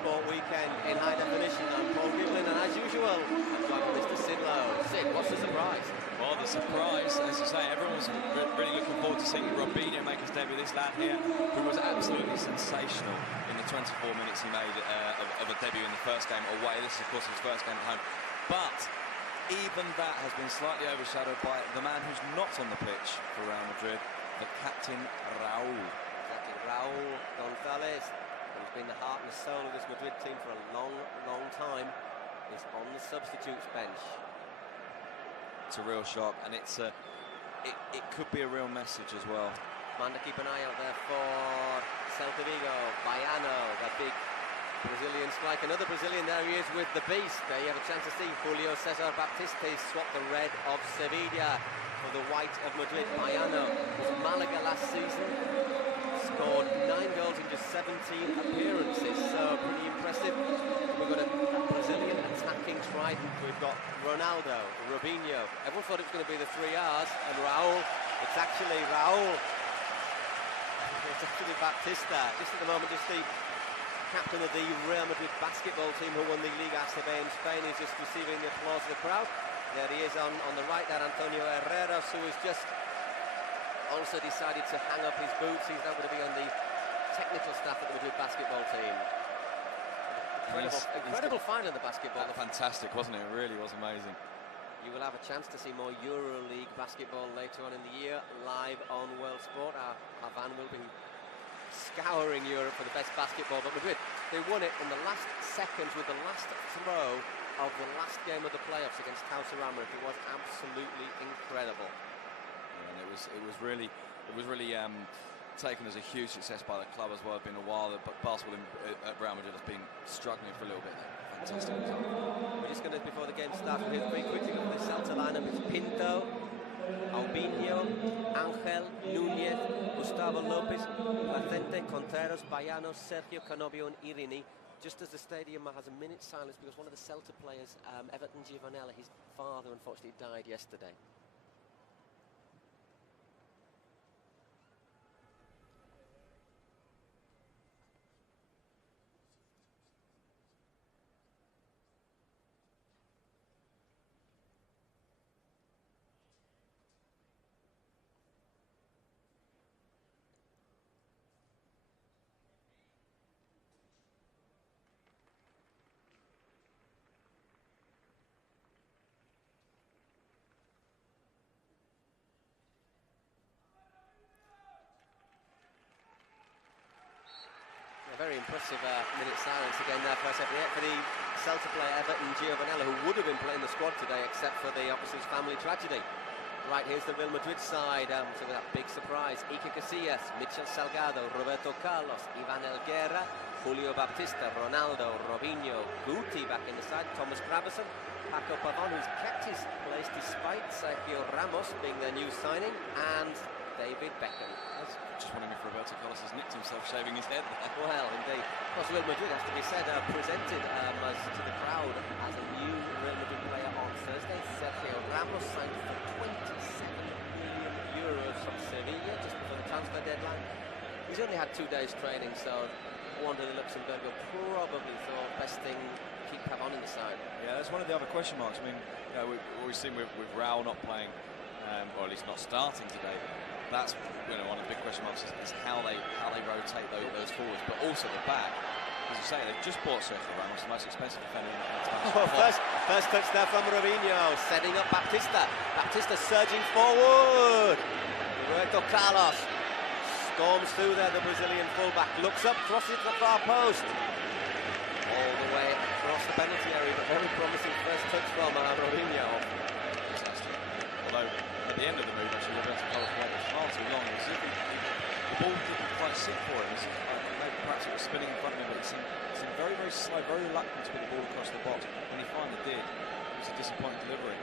sport weekend in high definition. I'm Paul Giblin, and as usual, I'm joined by Mr. Sid Lowe. Sid, what's the surprise? Well, the surprise, as you say, everyone was really looking forward to seeing Robinho make his debut. This lad here, who was absolutely sensational in the 24 minutes he made of a debut in the first game away. This is, of course, his first game at home. But even that has been slightly overshadowed by the man who's not on the pitch for Real Madrid, the captain, Raúl. Captain Raúl González, who's been the heart and the soul of this Madrid team for a long, long time, is on the substitutes bench. It's a real shock, and it could be a real message as well. Man to keep an eye out there for Celta Vigo. Baiano, the big Brazilian striker. Another Brazilian, there he is with the beast. There you have a chance to see Julio César Baptiste swap the red of Sevilla for the white of Madrid. Baiano was Malaga last season. Scored 9 goals in just 17 appearances, so pretty impressive. We've got a Brazilian attacking trident. We've got Ronaldo, Robinho. Everyone thought it was going to be the 3 R's, and Raúl. It's actually Raúl. It's actually Baptista. Just at the moment, just the captain of the Real Madrid basketball team who won the Liga ACB in Spain is just receiving the applause of the crowd. There he is on the right there, Antonio Herreros, who has just also decided to hang up his boots. He's now going to be on the technical staff of the Madrid basketball team. Incredible final in the basketball. Fantastic, wasn't it? It really was amazing. You will have a chance to see more EuroLeague basketball later on in the year, live on World Sport. Our van will be scouring Europe for the best basketball, but Madrid, they won it in the last seconds with the last throw of the last game of the playoffs against Causa-Rama. It was absolutely incredible. And it was really taken as a huge success by the club as well. It's been a while that basketball at Real Madrid has been struggling for a little bit. Fantastic result. We're just going to, before the game starts, we'll very quickly look at the Celta lineup. It's Pinto, Albinho, Ángel, Núñez, Gustavo Lopez, Placente, Conteros, Baiano, Sergio Canobio and Irini. Just as the stadium has a minute's silence because one of the Celta players, Everton Giovanella, his father unfortunately died yesterday. Very impressive minute silence again there for the Celta player Everton Giovanella, who would have been playing the squad today except for the opposite's family tragedy. Right, here's the Real Madrid side, so with that big surprise: Iker Casillas, Michel Salgado, Roberto Carlos, Ivan Elguera, Julio Baptista, Ronaldo, Robinho, Guti back in the side, Thomas Gravesen, Paco Pavón, who's kept his place despite Sergio Ramos being their new signing, and David Beckham. Just wondering if Roberto Carlos has nicked himself shaving his head there. Well, indeed. Of course, Real Madrid, has to be said, presented to the crowd as a new Real Madrid player on Thursday. Sergio Ramos signed for €27 million from Sevilla just before the transfer deadline. He's only had 2 days training, so Wanda Luxemburgo probably thought best thing, keep Pavón in the side. Yeah, that's one of the other question marks. I mean, we've seen with Raúl not playing, or at least not starting today. That's one of the big question marks is how they rotate those forwards, but also the back. As you say, they've just bought Sergio Ramos, the most expensive defender in the time. First touch there from Robinho, setting up Baptista. Baptista surging forward. Roberto Carlos storms through there, the Brazilian fullback. Looks up, crosses the far post. All the way across the penalty area, but very promising first touch from Robinho. Fantastic. Although, at the end of the move, actually, Roberto Carlos waited far too long. The ball didn't quite sit for him. Maybe perhaps it was spinning in front of him, but it seemed very, very slow, very reluctant to put the ball across the box. When he finally did, it was a disappointing delivery. I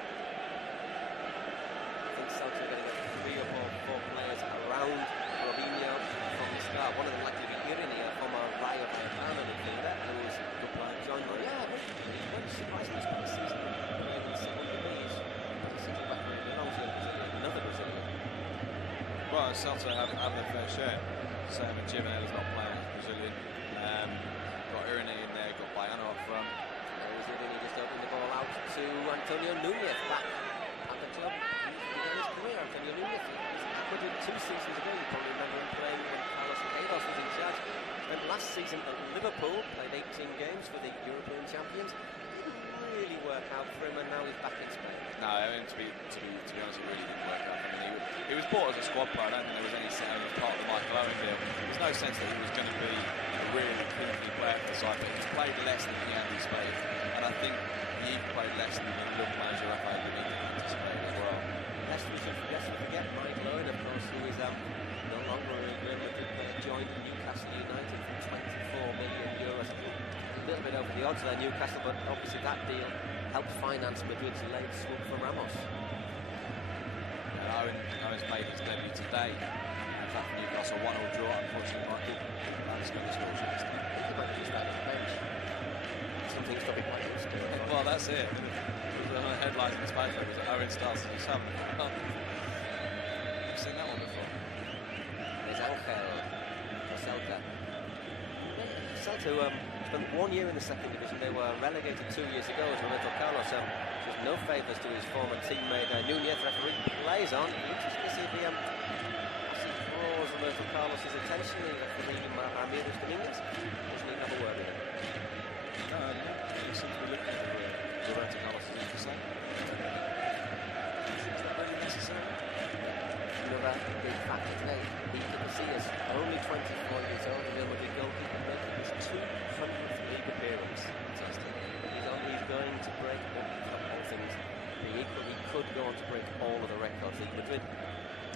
think Celta are going to get 3 or 4 players around Robinho from the start. One of them likely to be Irini, a former Rayo Vallecano midfielder, who was a good player. John, yeah, very surprising this past season. Well, Celta have their fair share. Sam and Giovanella's not playing, Brazilian. Got Irini in there, Bayano up front. He just opened the ball out to Antonio Núñez back at the club. He began his career, Antonio Núñez. He's Madrid 2 seasons ago. You probably remember him playing when Carlos Queiroz was in charge. And last season at Liverpool, played 18 games for the European champions. Didn't really work out for him, and now he's back in Spain. No, I mean, to be honest, it really didn't work out. I mean, he was bought as a squad player. I don't think there was any sense as part of the Michael Owen deal. There's no sense that he was going to be a really key player for the side, but he's played less than he anticipated, and I think he played less than the club manager Rafael Benitez anticipated as well. Lest we forget Michael Owen, of course, who is no longer a Real Madrid player, joined Newcastle United for 24 million euros. A little bit over the odds there, Newcastle, but obviously that deal helped finance Madrid's late swoop for Ramos. Owen's made his debut today. In fact, Newcastle 1-1 draw. Unfortunately, Michael Owen's going to score this time. He might be starting on the bench. Something's got to be playing. Well, that's it. The headlines in the space was that Owen starts to do something. I've seen that one before. There's Angel for Celta. Celta spent 1 year in the second division. They were relegated 2 years ago as Roberto Carlos. There's no favours to his former teammate Núñez. Referee plays on. Interesting to see if he draws Roberto Carlos' attention. The referee Ramirez Dominguez doesn't even have a word with him. No, he seems to be looking at Roberto Carlos as interesting. Is that really necessary? Another big factor today. Iker Casillas, only 24 years old, the Real Madrid goalkeeper, making his 200th league appearance. Fantastic. He's going to break all things being equal. He could go on to break all of the records. The Madrid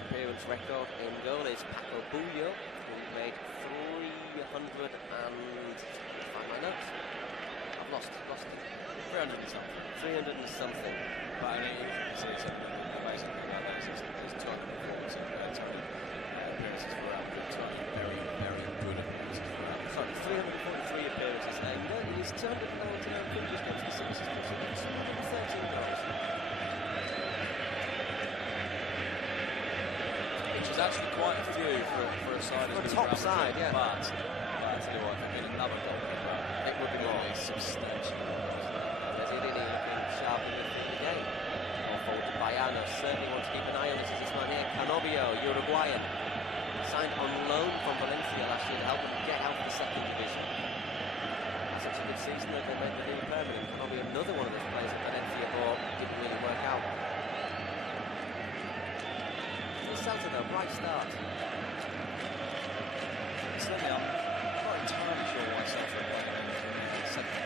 appearance record in goal is Paco Bullo, who made 300 and... find my notes. I've lost it. 300 and something. 300 and something. But I mean, you can see something amazing about that. There's 240 appearances for Real Madrid. Very good appearances for Real Madrid. Sorry, 343 appearances, and he's 299 previous games for 6 plus 213 goals. Which is actually quite a few for a side For a as top Real Madrid, side, yeah. But I tell you what, if there'd been another goalkeeper, It would be more. Substantial. There's Idini looking sharp in the game. Or forward to Bayano, certainly want to keep an eye on this. Is this man here, Canobio, Uruguayan. Signed on loan from Valencia last year to help them get out of the second division. Such a good season that they made the deal permanent. Canobio, another one of those players at Valencia, but didn't really work out. It's Celta though, bright start. Certainly, I'm not entirely sure why Celta are playing in second.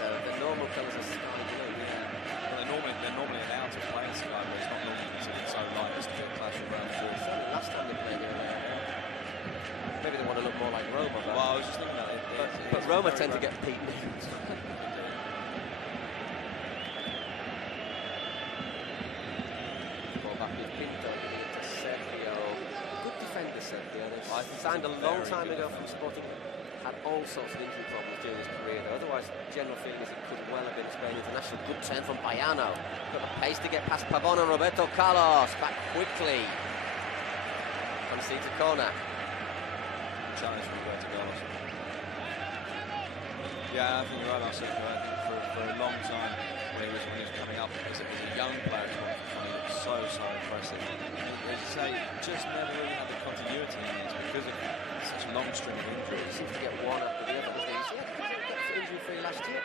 The normal colours are sky blue, yeah. Well, they're normally allowed to play in sky blue. It's not normally considered so light as to be a clash of round four. Certainly last time they played here, maybe they want to look more like Roma. But well, I was just thinking that. But Roma tend to get beaten. Ball back with Pinto to Sergio. Good defender, Sergio. They signed a long time ago from Sporting. Had all sorts of injury problems during his career, though. Otherwise, general feeling is he could well have been a Spain international. Good turn from Bayano. Got the pace to get past Pavon and Roberto Carlos. Back quickly. Concedes a corner. Challenge from Roberto Carlos. Yeah, I think you're right, Sergio. For a long time, when he was coming up as a young player, he looked so impressive. As you say, just never really had the continuity in it because of such a long string of injuries. He seems to get one after the other. He got injury-free last year.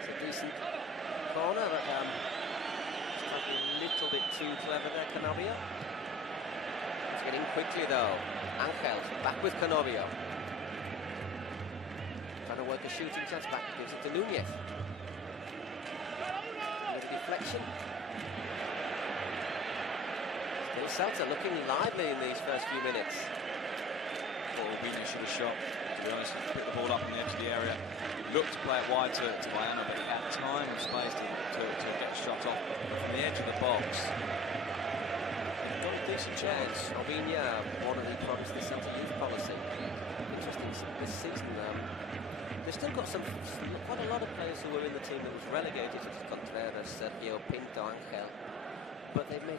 It's a decent corner, but might be a little bit too clever there, Canobio. He's getting quickly though. Angel back with Canobio. Trying to work a shooting chance back, gives it to Núñez. With a deflection. Still Celta looking lively in these first few minutes. Albini should have shot, to be honest. Picked the ball up on the edge of the area. Looked to play it wide to Bayano, but he had time and space to get a shot off from the edge of the box. Got a decent chance. Albini, one of the products of the Celta youth policy. Interesting this season. They've still got quite a lot of players who were in the team that was relegated, such as Contreras, Sergio, Pinto, Angel. But they've made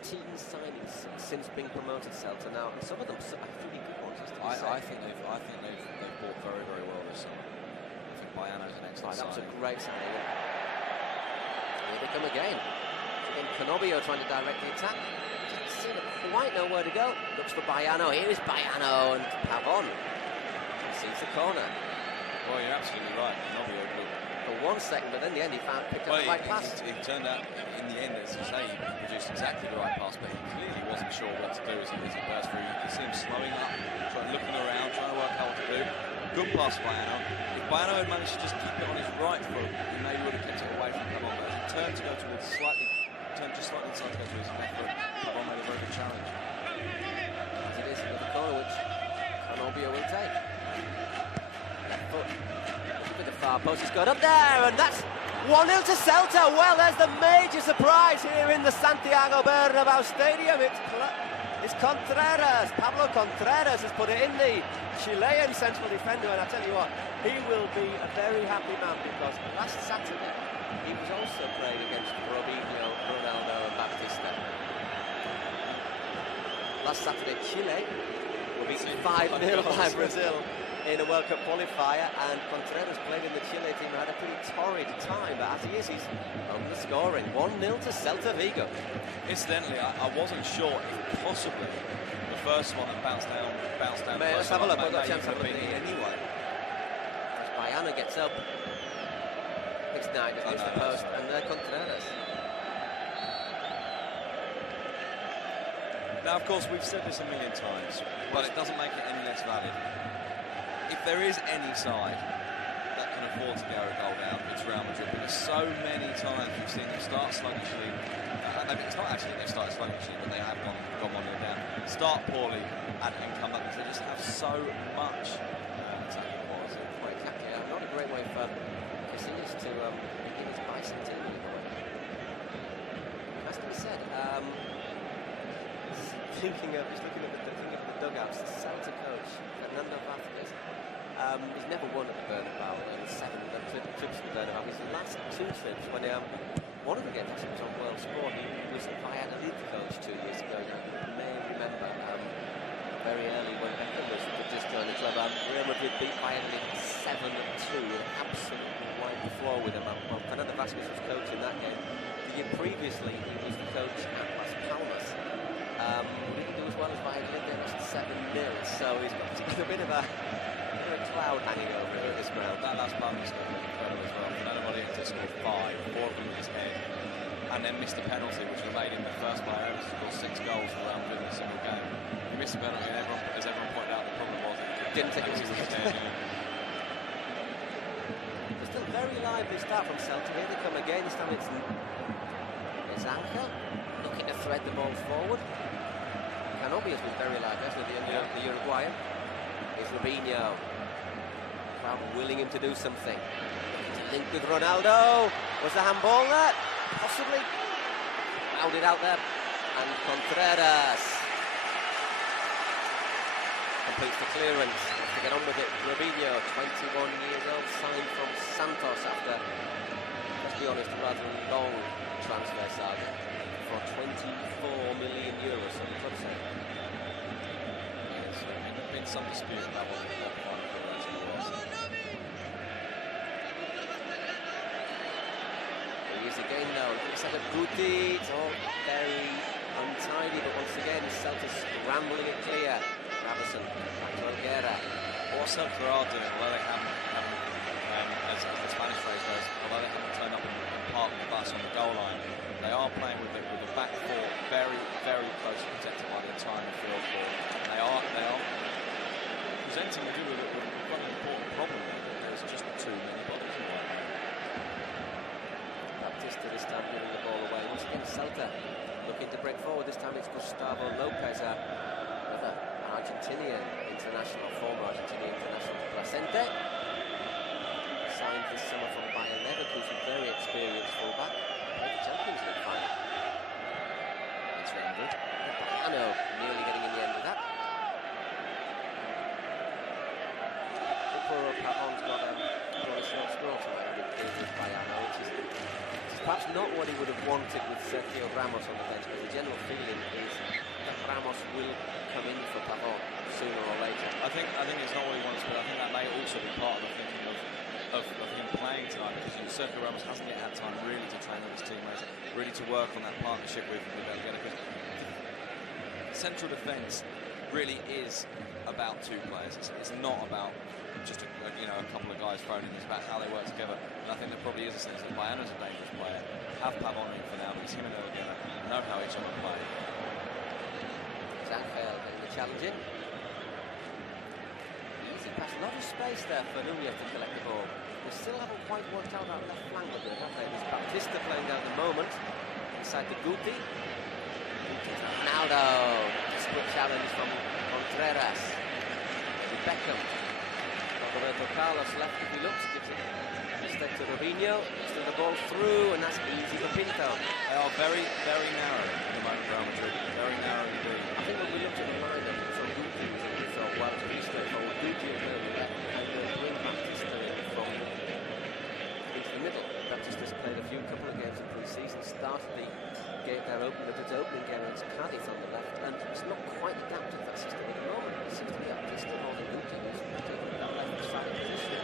14 signings since being promoted, Celta now, and some of them are really good ones. I think they've bought very, very well this summer. I think Bayano's an excellent That was a signing. great signing. Here they come again. Again, Canobio trying to direct the attack. Doesn't seem to quite know where to go. Looks for Bayano. Here is Bayano, and Pavon sees the corner. Well, you're absolutely right. Canobio For 1 second, but then in the end he picked up the right pass. It turned out, in the end, as you say, he produced exactly the right pass, but he clearly wasn't sure what to do as he burst through. You can see him slowing up, looking around, trying to work out what to do. Good pass, Bayano. If Bayano had managed to just keep it on his right foot, he maybe would have kept it away from Pavon. But as he turned to go towards turned just slightly inside to go towards his left foot, Pavon made a very good challenge. As it is another corner which Canobio will take. Left foot. The far post has got up there, and that's 1-0 to Celta. Well, there's the major surprise here in the Santiago Bernabéu Stadium. It's Contreras. Pablo Contreras has put it in, the Chilean central defender, and I tell you what, he will be a very happy man, because last Saturday he was also playing against Robinho, Ronaldo and Baptista. Last Saturday, Chile were beaten 5-0 by Brazil in a World Cup qualifier, and Contreras played in the Chile team and had a pretty torrid time, but as he is, he's on the scoring. 1-0 to Celta Vigo. Incidentally, I wasn't sure if possibly the first one that bounced down. Let's have a look. I've got a chance to have a look anyway. As Bayano gets up, it's denied against the post, and there Contreras. Now, of course, we've said this a million times, but it doesn't make it any less valid. If there is any side that can afford to go a goal down, it's Real Madrid, because so many times we've seen them start sluggishly. It's not actually they've started sluggishly, but they have gone 1-0 down. Start poorly and come back, because they just have so much attacking quality. Well, exactly. Not a great way for Casillas to begin his bicentennial. Has to be said. Thinking of the dugouts, the Celta coach, Fernando Vázquez, he's never won at the Bernabéu in 7 trips to the Bernabéu. His last 2 trips, when one of the games actually was on World Sport, he was the Valladolid coach 2 years ago. You may remember very early when Beckham was just joined the club. Real Madrid beat Valladolid 7-2 with an absolute wipe the floor with him. Well, Fernando Vázquez was coaching that game. The year previously, he was the coach at Las Palmas. We didn't do as well as Valladolid, they lost 7-0, so he's got a bit of a cloud hanging over him at this ground. That last part was incredible as well. Fernando Vázquez scored 5, 4 of them in his head, and then missed a penalty, which made him the first player ever to score 6 goals for Real Madrid in a single game. He missed a penalty, and as everyone pointed out, the problem was that he didn't take it in his head. But still very lively start from Celta. Here they come again. This time it's Angel looking to thread the ball forward. Canobio has been very lively, hasn't he, the Uruguayan. Here's Robinho. Crowd willing him to do something. To link with Ronaldo. Was the handball there? Possibly. Crowded out there. And Contreras completes the clearance. Has to get on with it. Robinho, 21 years old, signed from Santos after, let's be honest, a rather long transfer saga for 24 million euros. So the club said. Yes, there's been some dispute about what the final figure actually was. Here's again now. Looks like a Guti. It's all very untidy, but once again, Celta scrambling it clear. Ravison, back to Elguera. What Celta are doing, although they haven't as the Spanish phrase goes, although they haven't turned up and parked the bus on the goal line, they are playing with the back four very, very closely protected by the entire midfield forward. They are presenting Madrid with quite an important problem there, that there's just too many bodies in the way. Baptista this time giving the ball away. Once again, Celta looking to break forward. This time it's Gustavo Lopez, another Argentinian international, former Argentinian international, Placente. Signed this summer from Bayer Leverkusen, very experienced fullback. Played the Champions League final. It's Real Madrid. I know, nearly getting in the end of that. Poor Pavon's got a short scroll tonight with Bayano, which is perhaps not what he would have wanted with Sergio Ramos on the bench, but the general feeling is also be part of the thinking of him playing tonight, because Sergio Ramos hasn't yet had time really to train with his teammates, really to work on that partnership with Belguera. Because central defence really is about two players. It's not about just a couple of guys thrown in. It's about how they work together. And I think there probably is a sense that Bayano's a dangerous player. Have Pavon in for now, because him and Belguera know how each other play. Angel getting the challenge in. Easy pass, a lot of space there for Nunez to collect the ball. They still haven't quite worked out that left flank with it, have they? There's Baptista playing down at the moment, inside the Guti. Ronaldo, desperate challenge from Contreras. Beckham. Roberto Carlos left if he looks, gives it instead to Robinho. Still the ball through, and that's easy for Pinto. They are very, very narrow at the moment, Real Madrid. Very narrow indeed. I think when we looked at the lineup from Guti, we thought, well, to be straightforward, Guti will go left and bring Baptista in from into the middle. Baptista's played a couple of games in pre-season, started the game there, its opening game against Cadiz on the left, and it's not quite adapted that system at the moment. It seems to be Baptista more than Guti who's taking that left side position.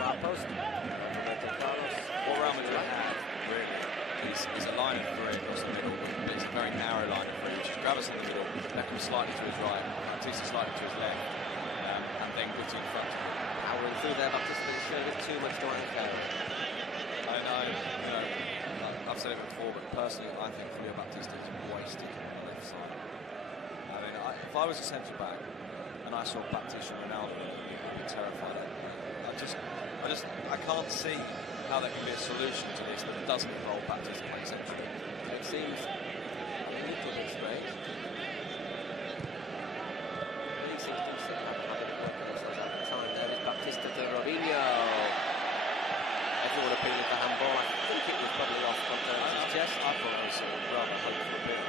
Far post. Roberto Carlos. What Real Madrid have, really, is a line of three across the middle. It's a very narrow line of three, which is Gravas in the middle, Beckham slightly to his right, Baptista slightly to his left, and then Guti in front of him. Powering through there, Baptista is showing it too much to Anko. I know, I've said it before, but personally, I think Julio Baptista is wasted on the left side. I mean, if I was a centre back and I saw Baptista and Ronaldo, I'd be terrified. I can't see how there can be a solution to this that doesn't involve Baptista playing centrally. It seems a little bit strange. Really seems to be having it working themselves out of time. There is Baptista to Robinho. Everyone appealing for handball. I think it was probably off Contreras' chest. I thought it was rather hopeful a bit.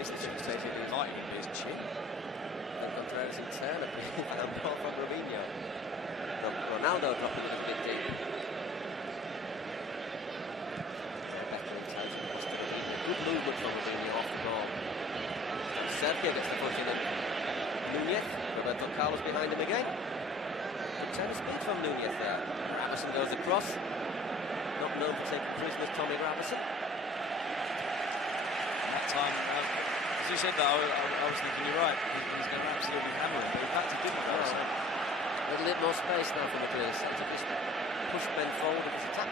It's Basically inviting him to his chin. And Contreras in turn appealing for handball from Robinho. Ronaldo dropping it a bit deep. Good movement from Robinho off the ball. And Sergio gets the foot in it. Nunez, Roberto Carlos behind him again. Good turn of speed from Nunez there. Gravison goes across. Not known for taking prisoners, Tommy Gravison. That time, as you said that, I was thinking you're right. He's going to absolutely hammer him, but in fact he didn't. A little bit more space now for Madrid. Celta just push men forward with his attack.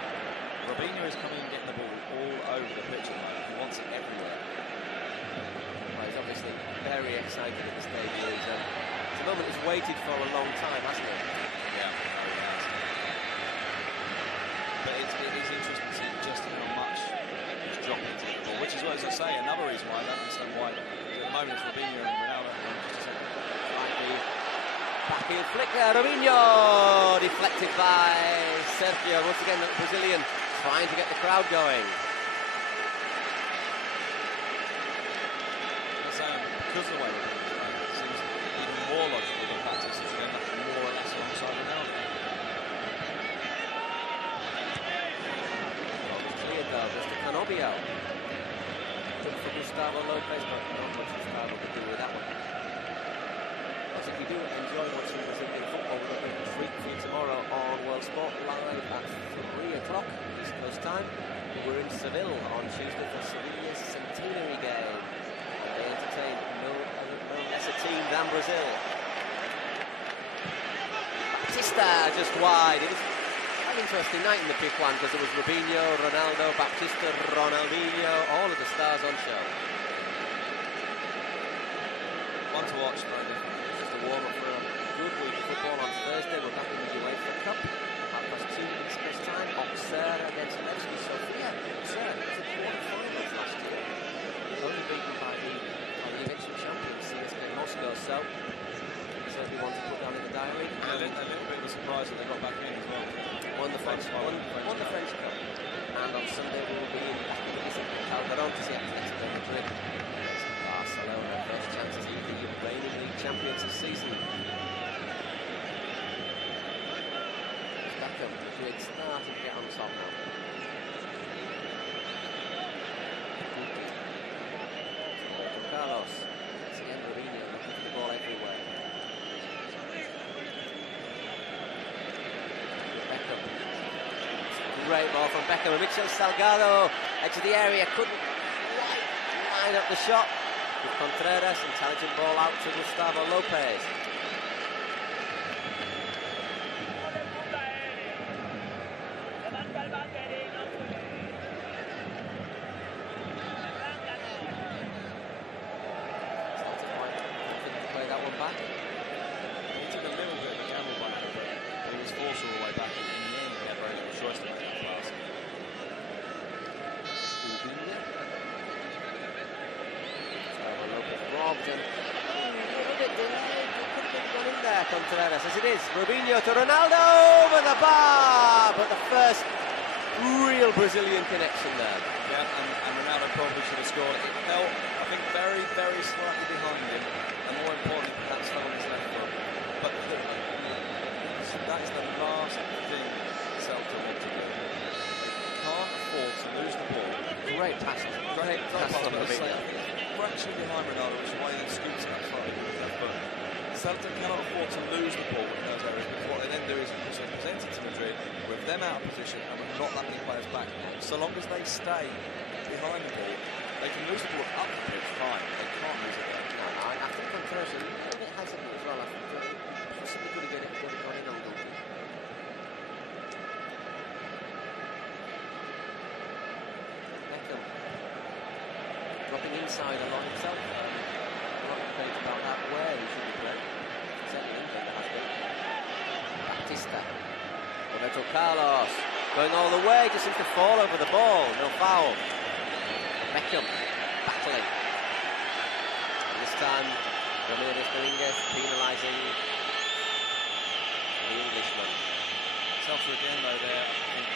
Robinho is coming and getting the ball all over the pitch at the moment. He wants it everywhere. Well, he's obviously very excited at the stage he is. It's a moment he's waited for a long time, hasn't he? Yeah, he has. But it is interesting to see just how much he's dropped into the ball, which is, as I say, another reason why I don't understand why at the moment it's Robinho and Ronaldo. Back heel flick there, Robinho deflected by Sergio. Once again, the Brazilian trying to get the crowd going. Because of the way Robinho's playing, it seems even more logical than Baptista to end up more or less alongside Ronaldo. Cleared though, Mr. Canobio. Good for Gustavo Lopez, but not much Gustavo could do with that one. As if you do enjoy watching Brazilian football, we're going to be free for you tomorrow on World Sport live at 3 o'clock East Coast time. We're in Seville on Tuesday for Sevilla's centenary game. And they entertain no less a team than Brazil. Baptista just wide. It was an interesting night in the big one because there was Robinho, Ronaldo, Baptista, Ronaldinho, all of the stars on show. One to watch, very different. Warm up for a good week of football on Thursday. We're back in the UEFA Cup. 2:30 East Coast time. Auxerre against Levski Sofia. Auxerre was the quarter-finals last year. Only beaten by the eviction champions CSKA Moscow. So certainly one to put down in the diary. A little bit of a surprise that they got back in as well. Won the French Cup. And on Sunday we will be back in Calderon to see Atletico Madrid. Barcelona, first chance to lead the reigning league champions this season. Beckham, Madrid starting to get on top now. great ball from Beckham. Michel Salgado, edge of the area, couldn't quite line up the shot. With Contreras, intelligent ball out to Gustavo Lopez. Contreras, as it is, Robinho to Ronaldo over the bar, but the first real Brazilian connection there. Yeah, and Ronaldo probably should have scored. It felt, I think, very, very slightly behind him, and more importantly, perhaps fell on his left foot. But that is the last thing Celta want to do. They can't afford to lose the ball. Great passes. Great pass from Robinho. Fraction behind Ronaldo, which is why he then scoops back slightly with his left foot. Celta cannot afford to lose the ball in those areas, because what they then do is present it to Madrid with them out of position and with not that many players back. So long as they stay behind the ball, they can lose the ball up the pitch, fine, but they can't lose it there. No, I think Contreras a little bit hesitant as well. I think possibly could have gone in on goal. Beckham dropping inside a lot himself. A lot of debate about that, where he should be playing. Certainly England has been. Baptista. Roberto Carlos going all the way, just seems to fall over the ball. No foul. Beckham battling. And this time, Ramirez Dominguez penalising the Englishman. Celta again, though, there. I think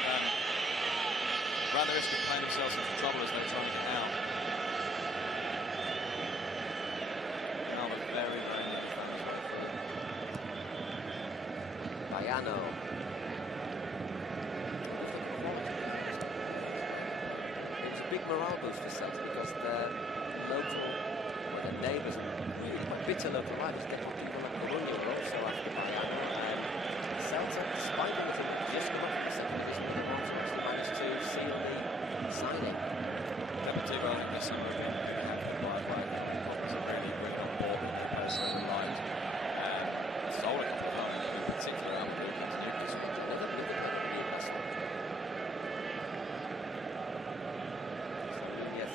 ran the risk of playing themselves into trouble as they're trying to get out. Very, very near defenders right through. Bayano. It's a big morale boost for Celta because their local, or their neighbours, really quite bitter local rivals, Deportivo La Coruña were also after Bayano. And Celta, despite them just come up with the second division, actually managed to seal the signing. Deportivo, I think there's some really relied solely on Ronaldo, in particular on Newcastle. Yes.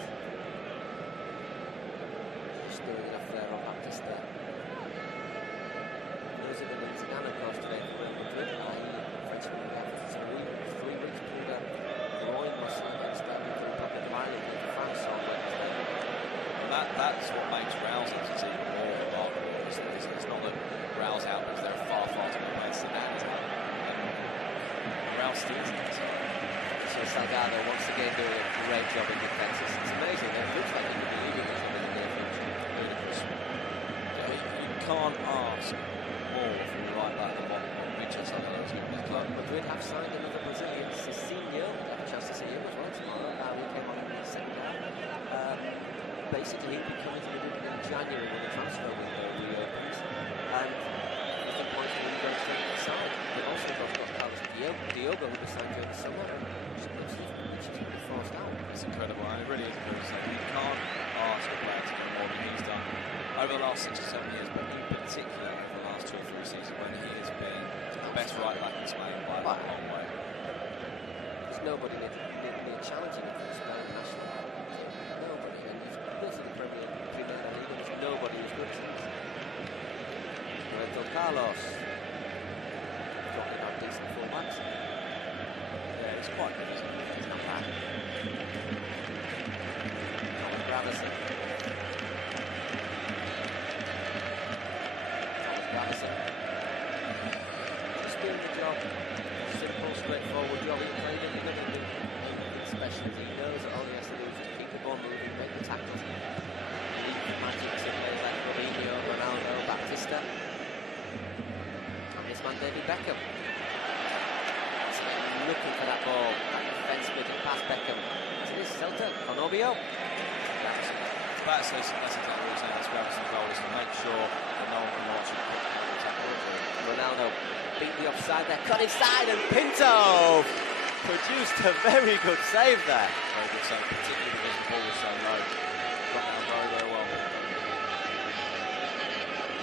Just doing enough there on Baptista. Losing the Zidane, of course, today for Real Madrid. Frenchman after 3 weeks pulled a groin muscle against the Republic of Ireland with France on Wednesday. That's what makes Rouse even more remarkable. It's not that Rouse out because they're far, far too good players than that. Rouse still isn't. So Salgado once again doing a great job in defence. It's amazing. It looks like he could be leaving this in the near future. You can't ask more from you like that than what Michel Salgado is doing with the club. Madrid have signed another Brazilian, Cicinho. We'll have a chance to see him as well tomorrow. He came on in the second half. Basically, he'll be coming to Madrid in January when the transfer window reopens. And I think points for him going straight to the side. They've also got Carlos Diogo, who was signed during the summer, which is pretty forced out. It's incredible, and it really is incredible. You can't ask a player to do more than he's done over the last 6 or 7 years, but in particular over the last 2 or 3 seasons when he has been the best right back in Spain by a long way. There's nobody near challenging him for the Spain national team. Nobody. And he's built in the Premier League, and there's nobody who's good at it. Roberto Carlos. Talking about decent fullbacks. Yeah, it's quite good, isn't it? It's not bad. Thomas Gravison. Just doing the job. Simple, straightforward job. He played anything special. He knows that all he has to do is just keep the ball moving, make the tackles. Leave the magic to players like Robinho, Ronaldo, Baptista. And this man, David Beckham. Looking for that ball. That defence splitting past Beckham. So this is Celta, Conobio. That's exactly what we're saying. That's Graveson's goal, is to make sure that no one can watch it. Ronaldo beat the offside there, cut inside, and Pinto produced a very good save there. Very good save, particularly because the ball was so low. Got that very, very well.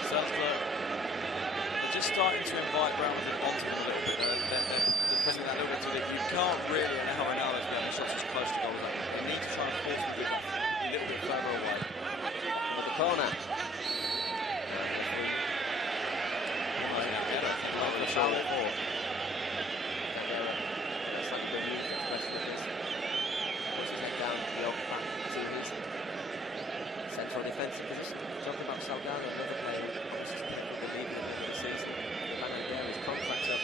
Celta, they're just starting to invite Real Madrid onto them a little bit. They're defending that a little bit too deep. You can't really allow Ronaldo to be having shots as close to goal as that. They need to try and force the ball a little bit further away. For the corner. Central defensive position. Talking about Salgado, another player who obviously the league in the season. His contract's up.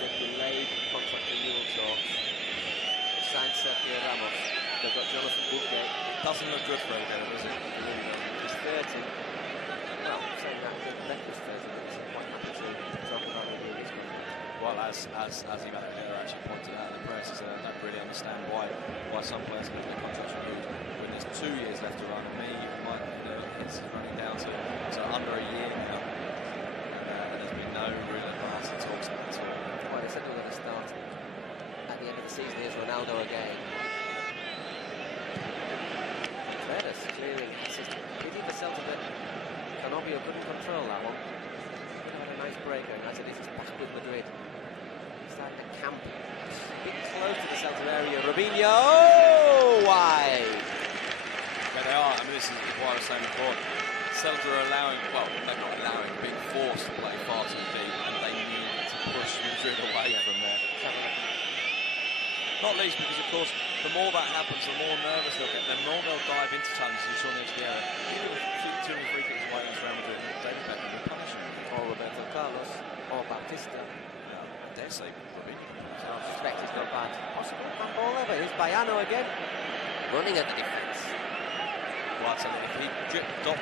They've delayed contract renewal talks. Signed Sergio Ramos. They've got Jonathan Woodgate. Doesn't look good for him, does it? He's 30. Well, saying that, the Becker's 30, he's quite happy to talk about renewing his contract. Well, as Ivan actually pointed out in the press, is that I don't really understand why some players get their contracts renewed when there's 2 years left to run. It's running down to under a year now. There's been no real advance in talks about this. Well, they said they were going to start at the end of the season. Here's Ronaldo again. Contreras clearing assist. Pity for Celta that Canobio couldn't control that one. Had a nice breaker, as it is, it's back with Madrid. Starting to camp a bit close to the Celta area. Robinho wide. Yeah, they are. I mean, this is what I was saying before. Celta are allowing, well, they're not allowing, being forced to play far too deep, and they need to push Madrid away from there. Not least because, of course, the more that happens, the more nervous they'll get, the more they'll dive into challenges. You saw in the edge of the area. Even with 2 or 3 kicks away against Real Madrid, David Beckham will punish them. Or Roberto Carlos, or Bautista. I dare say Robinho. So I suspect he's not bad. Possible handball there, but here's Bayano again. Running at the defence. Well, so if he dripped off,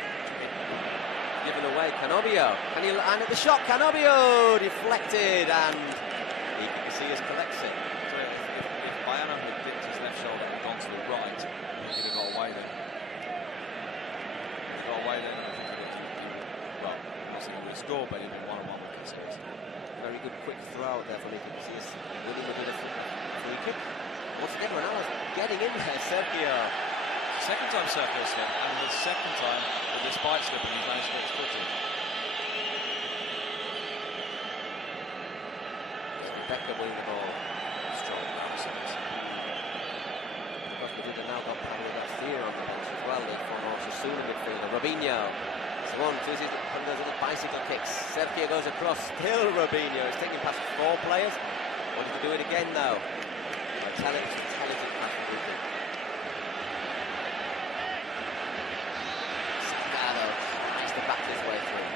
given away, Canobio. Can he land at the shot? Canobio deflected, and he Casillas collects it. So if Bayano had dipped his left shoulder and gone to the right, he'd have got away then. He got away then, I think well, I'm not saying he would have scored, but he'd been 1-on-1 with Casillas. Very good quick throw out there from Casillas. Winning with a free kick. Once again, Ronaldo's getting in there, Sergio. Second time Sergio slipped, and the second time, despite slipping, he managed to get his foot in. Beckham winning the ball. Strong absence. Because we did have now got Pablo Garcia on the bench as well, the former Osasuna midfielder. Robinho. It's 1-2, he's putting those little bicycle kicks. Sergio goes across, still Robinho. He's taking past 4 players. Wanted to do it again though. Intelligent pass from Ruben. To back his way through.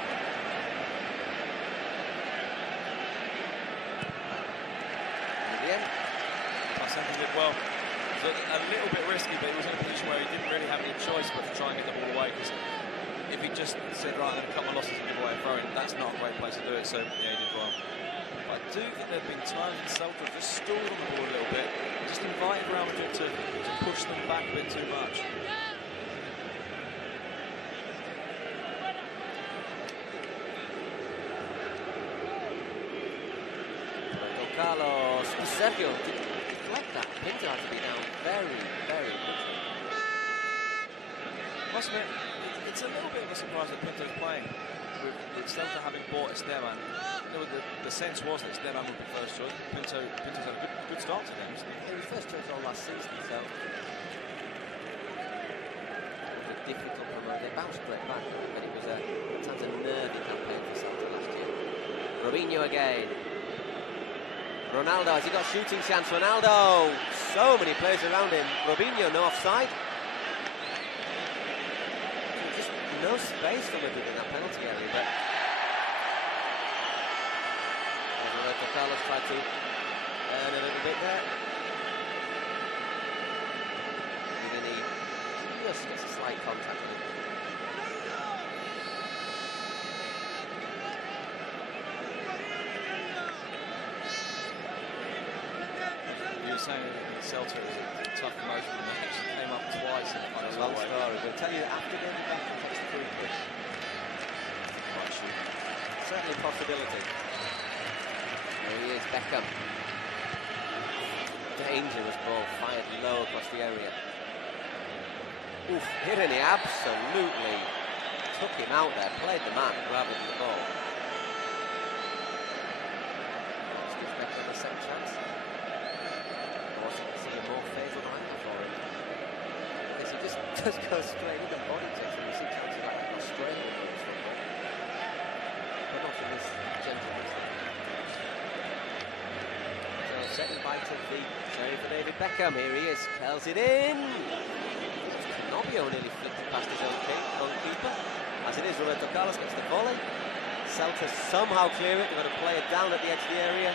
In the end, I think he did well. It was a little bit risky, but he was in a position where he didn't really have any choice but to try and get the ball away. Because if he just said, right, I'm going to cut my losses and give away a throw-in, that's not a great place to do it. So yeah, he did well. But I do think there have been times when Celta just stalled on the ball a little bit, just invited Real Madrid to push them back a bit too much. Carlos, Sergio didn't deflect that. Pinto had to be down very, very quickly. Must admit, it's a little bit of a surprise that Pinto's playing with Celta having bought Esteban. The sense was that Esteban would be first choice. Pinto's had a good start to them. He was first choice all last season, so it was a difficult promotion. They bounced straight back, but it was at times a nervy campaign for Celta last year. Robinho again. Ronaldo, has he got a shooting chance? Ronaldo, so many players around him. Robinho, no offside. Just no space for Madrid in that penalty area, but Roberto Carlos tried to earn a little bit there. And then he just gets a slight contact with him. Saying that Celta is a tough promotion match. Came up twice in the final. Long story. We'll tell you that after getting back and takes the free kick. Certainly a possibility. There he is, Beckham. dangerous ball fired low across the area. Oof, hit and he absolutely took him out there, played the man rather than the ball. Let's give Beckham a second chance. Or to see a more favourable angle for him. Because he just does go straight in the body takes when you see chances like that in Australia in women's football. But not in this gentleman's league. So second bite of the cherry for David Beckham. Here he is, curls it in. Canobio nearly flicked it past his own keeper. As it is, Roberto Carlos gets the volley. Celta somehow clear it. They've got to play it down at the edge of the area.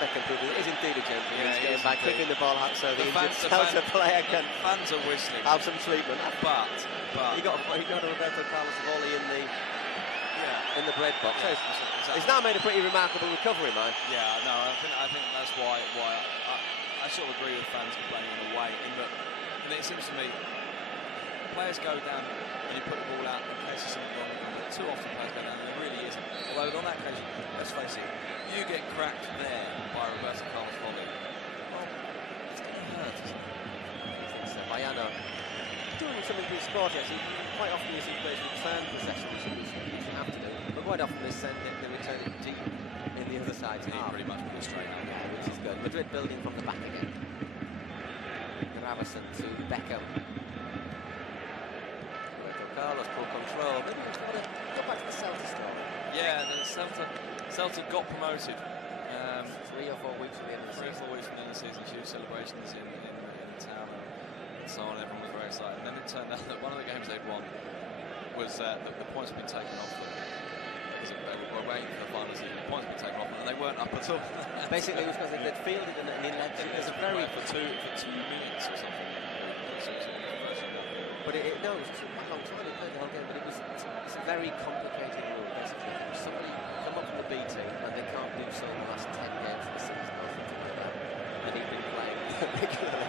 Beckham is indeed a gentleman. He's getting back, kicking the ball out so the injured Celta player can fans are whistling. Have some treatment. But he got a Roberto Carlos volley in the bread box. So exactly. He's now made a pretty remarkable recovery, man. Yeah, no, I think that's why I sort of agree with fans complaining in a way. In that, it seems to me, players go down and you put the ball out in case of something wrong. Too often players go down and there really isn't. Although on that occasion, let's face it, you get cracked there by Roberto Carlos volley. Well, it's going to hurt, isn't it? So Bayano doing something pretty sporty actually. Quite often you see players return possession, which you should have to do. But quite often they return it deep in the other side's half. Pretty much put it straight out. Yeah, which is good. Madrid building from the back again. Gravison to Beckham. Carlos full control. Maybe we just want to go back to the Celta story. Yeah, the Celta got promoted. 3 or 4 weeks from the end of the season. 3 or 4 weeks from the end of the season, huge celebrations in the town and so on. Everyone was very excited. And then it turned out that one of the games they'd won was the points had been taken off them. They were waiting for the final season. The points had been taken off them, and they weren't up at all. Basically, it was because they'd fielded and there's a very for 2 minutes or something. But it was quite a long time they played the whole game, but it's a very complicated rule, basically. If somebody come up from the B team and they can't do so in the last 10 games of the season or something like that, and he'd been playing regularly.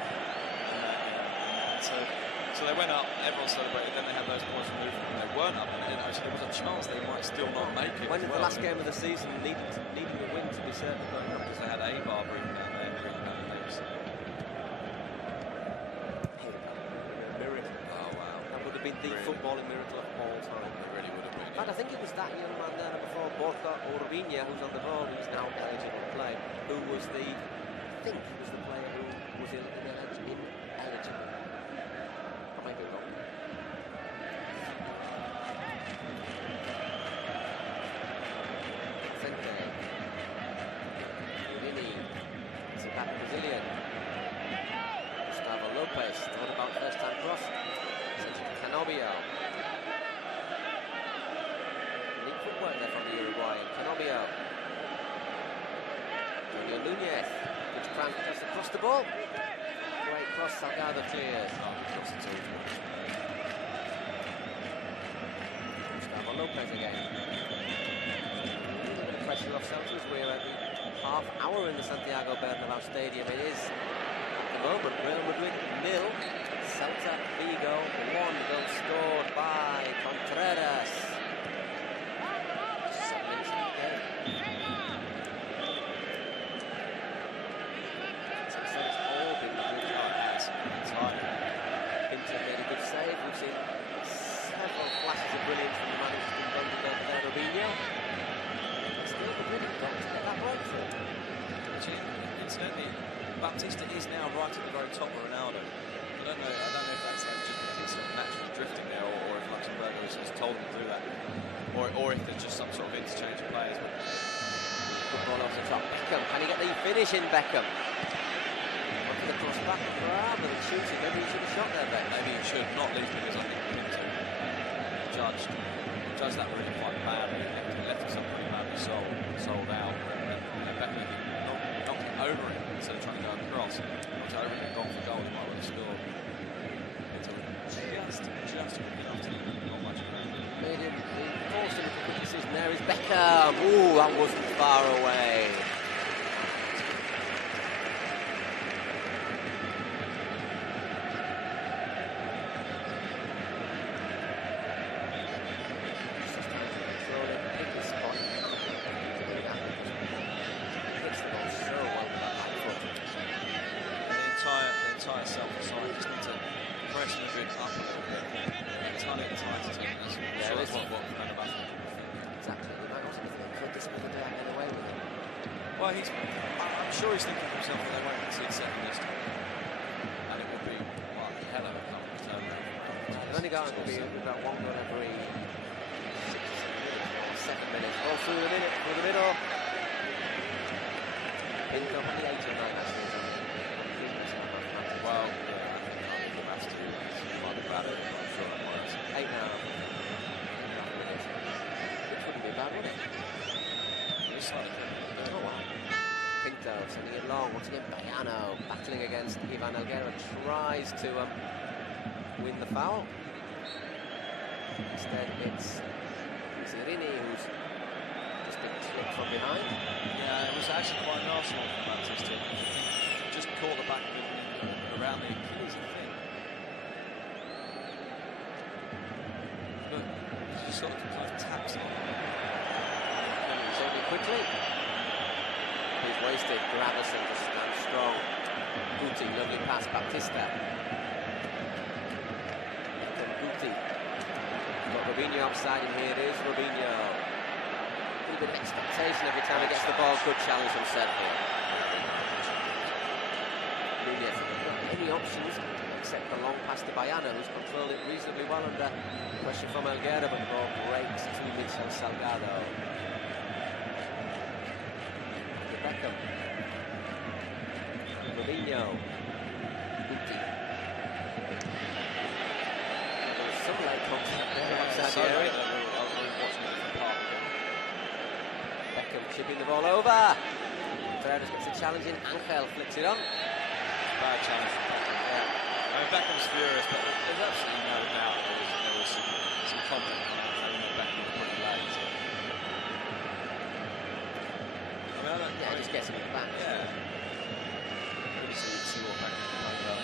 So they went up, everyone celebrated, then they had those points removed from them. They weren't up, and so there was a chance they might still not make it. When the last game of the season needing a win to be certain of going up. Because they had A-Bar bringing down their names. Been the footballing miracle of all time. It really would have been. And I think it was that young man there before, Borja Urbiña, who's on the ball, who's now eligible to play, who was the player who was ineligible. I might be wrong. Vicente. Udini. It's a back Brazilian. Gustavo Lopez. What about first time cross? Canobio. Neat footwork there from the Uruguayan. Canobio. Julio Nunez. Which Frank just across the ball. Great cross, Salgado clears. Gustavo Lopez again. A little bit of pressure off Celta. We're at the half hour in the Santiago Bernabeu Stadium. It is, at the moment, Real Madrid 0. Celta Vigo 1 goal scored by Contreras. 7 minutes in the game. So it's all been good. Pinto made a good save. We've seen several flashes of brilliance from the man who's been bundled over there, Robinho. Still Madrid got to get that breakthrough. Incidentally, Baptista is now right at the very top of Ronaldo. I don't know if that's just because he's sort of naturally drifting there, or if Luxembourg has told him to do that, or if there's just some sort of interchange of players. But good ball off the top. Beckham, can he get the finish in, Beckham? Onto the cross back, rather than shooting. Maybe he should have shot there, Beckham. Maybe he should, not least because I think Pinto judged that really quite badly. Left himself pretty badly sold out, and Beckham knocked it over him instead of trying to go across. Knocked it over him and gone for goal. He might have scored. Just enough to not much. Made him forced him into a decision. There is Beckham. Ooh, that wasn't far away. tie yourself aside. You just need to press Madrid up a little bit. Tiny to take. That's what Exactly. He might also be thinking, could this be the day I get away with it? Well, I'm sure he's thinking to himself that they won't concede second this time. And it will be a hell of a come return. They've only got to be about one goal every 6 or 7 minutes. Ball through the middle. Pinto on the 8 or 9 actually. Well, I think the maths to do is rather bad. I'm sure I'm worse. 8 now. Which wouldn't be bad, would it? It's slightly good. Oh, wow. Pinto sending it long. Once again, Bayano battling against Ivan Elguera. Tries to win the foul. Instead, it's Zirini who's just been clipped from behind. Yeah, it was actually quite nice one from Baptista. Just caught the back of it around the Achilles, I think. But just sort of kind of taps it. Certainly quickly. He's wasted. Gravison just stands strong. Guti, lovely pass. Baptista. Guti. Got Robinho upside, and here it is. Robinho. A little bit of expectation every time he gets the ball. Good challenge from Celta. Nunez. Not any options except the long pass to Bayano, who's controlled it reasonably well under pressure from Elguera, but the ball breaks to Mitchell Salgado. Beckham. Robinho. Guti. There's some late contact there outside the area. Beckham chipping the ball over. Ferreras gets a challenge in. Angel flicks it on. Bad challenge from Beckham. Yeah. I mean, Beckham's furious, but there's absolutely no doubt there was some contact. I mean, Beckham was pretty late. Yeah, just gets him in the back. Yeah. Good to see what Beckham can play well.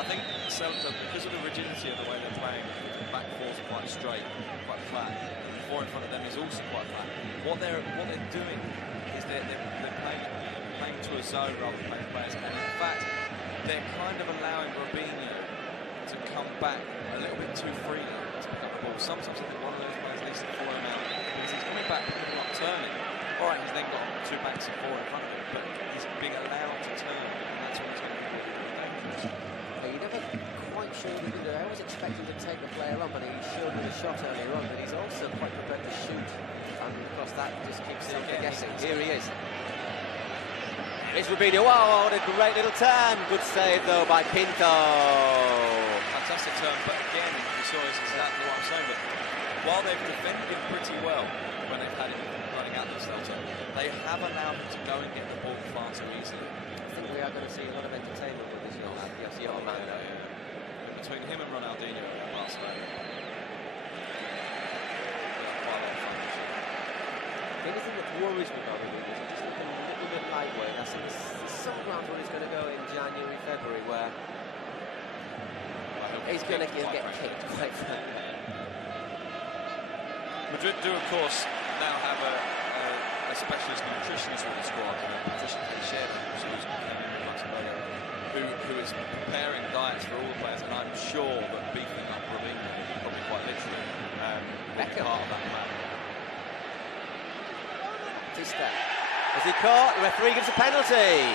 I think Celta, because of the rigidity of the way they're playing, the back fours are quite straight, quite flat. The four in front of them is also quite flat. What they're doing is they're playing to a zone rather than playing players, and in fact, they're kind of allowing Robinho to come back a little bit too freely to pick up the ball. Sometimes I think one of those players needs to follow him out because he's coming back, picking up, turning. All right, he's then got two backs and four in front of him, but he's being allowed to turn, and that's when he's going to be really, really dangerous. You're never quite sure what he can do. I was expecting to take the player on, but he showed me the shot earlier on, but he's also quite prepared to shoot. And of course, that just keeps him guessing. Here he is. Here's Robinho. Wow, what a great little turn. Good save, though, by Pinto. Fantastic turn, but again, you saw this is exactly what I'm saying, but while they've defended him pretty well when they've had him running out of the Celta, they have allowed him to go and get the ball far too easily. I think we are going to see a lot of entertainment with this young lad. Yes, young man. Between him and Ronaldinho in Barcelona, quite a lot of fun. The only thing that worries me about him is just looking a little bit lightweight. I think there's some grounds where he's going to go in January, February, where he's going to get kicked quite frankly. Madrid do, of course, now have a specialist nutritionist with the squad, Patricia Teixeira, who is preparing diets for all the players, and I'm sure that beefing up Robinho, probably quite literally, will be part of that plan. Batista. Is he caught? The referee gives a penalty.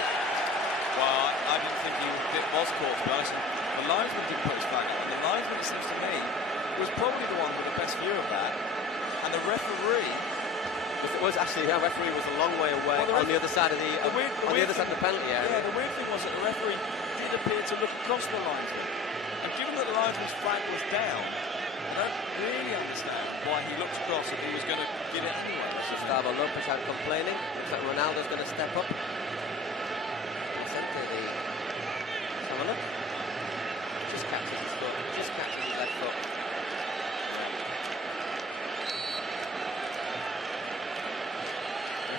Well, I didn't think he was caught, to be honest. The linesman didn't put his flag up, and the linesman, it seems to me, was probably the one with the best view of that. And the referee was actually, the referee was a long way away on the other side of the other side of the penalty area. Yeah, the weird thing was that the referee did appear to look across the linesman, and given that the linesman's flag was down, I don't really understand why he looked across if he was going to get it anyway. Gustavo Lopez out complaining. Looks like Ronaldo's going to step up. Let's have a look. Just catches his foot. Just catches his left foot.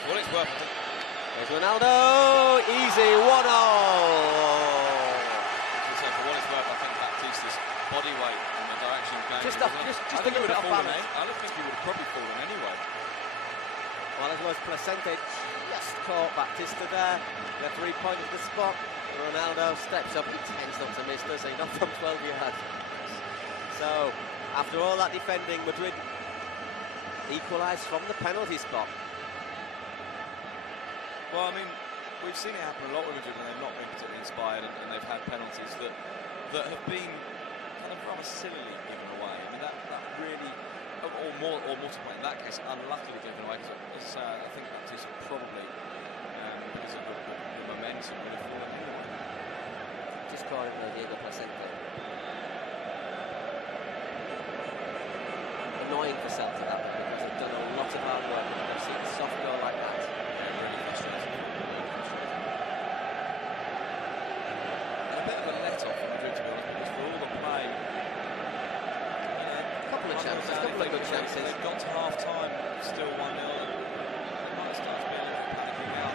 Well, it's worth it. There's Ronaldo, easy 1-0. For what it's worth, I think Baptista's body weight in the direction of going. Just a little bit off balance. I don't think he would have probably fallen anyway. Well, as well as Placente just caught Baptista there. The three-pointer to the spot. Ronaldo steps up. He tends not to miss, does he? Not from 12 yards. So, after all that defending, Madrid equalised from the penalty spot. Well, I mean, we've seen it happen a lot with Madrid when they've not been particularly inspired and they've had penalties that have been kind of rather sillily given away. I mean, that really, or more to the point, in that case, unluckily given away. Because I think Baptista probably, because of the momentum, would have fallen anyway. Just calling Diego Placente. Annoying for Celta, that, because they've done a lot of hard work and they've seen a soft goal like that. Yeah, really frustrating. And a bit of a let-off for Madrid, to be honest, because for all the play, A couple of chances, a couple of good chances. They've got to half-time, still 1-0. They might start to be a little panicking now.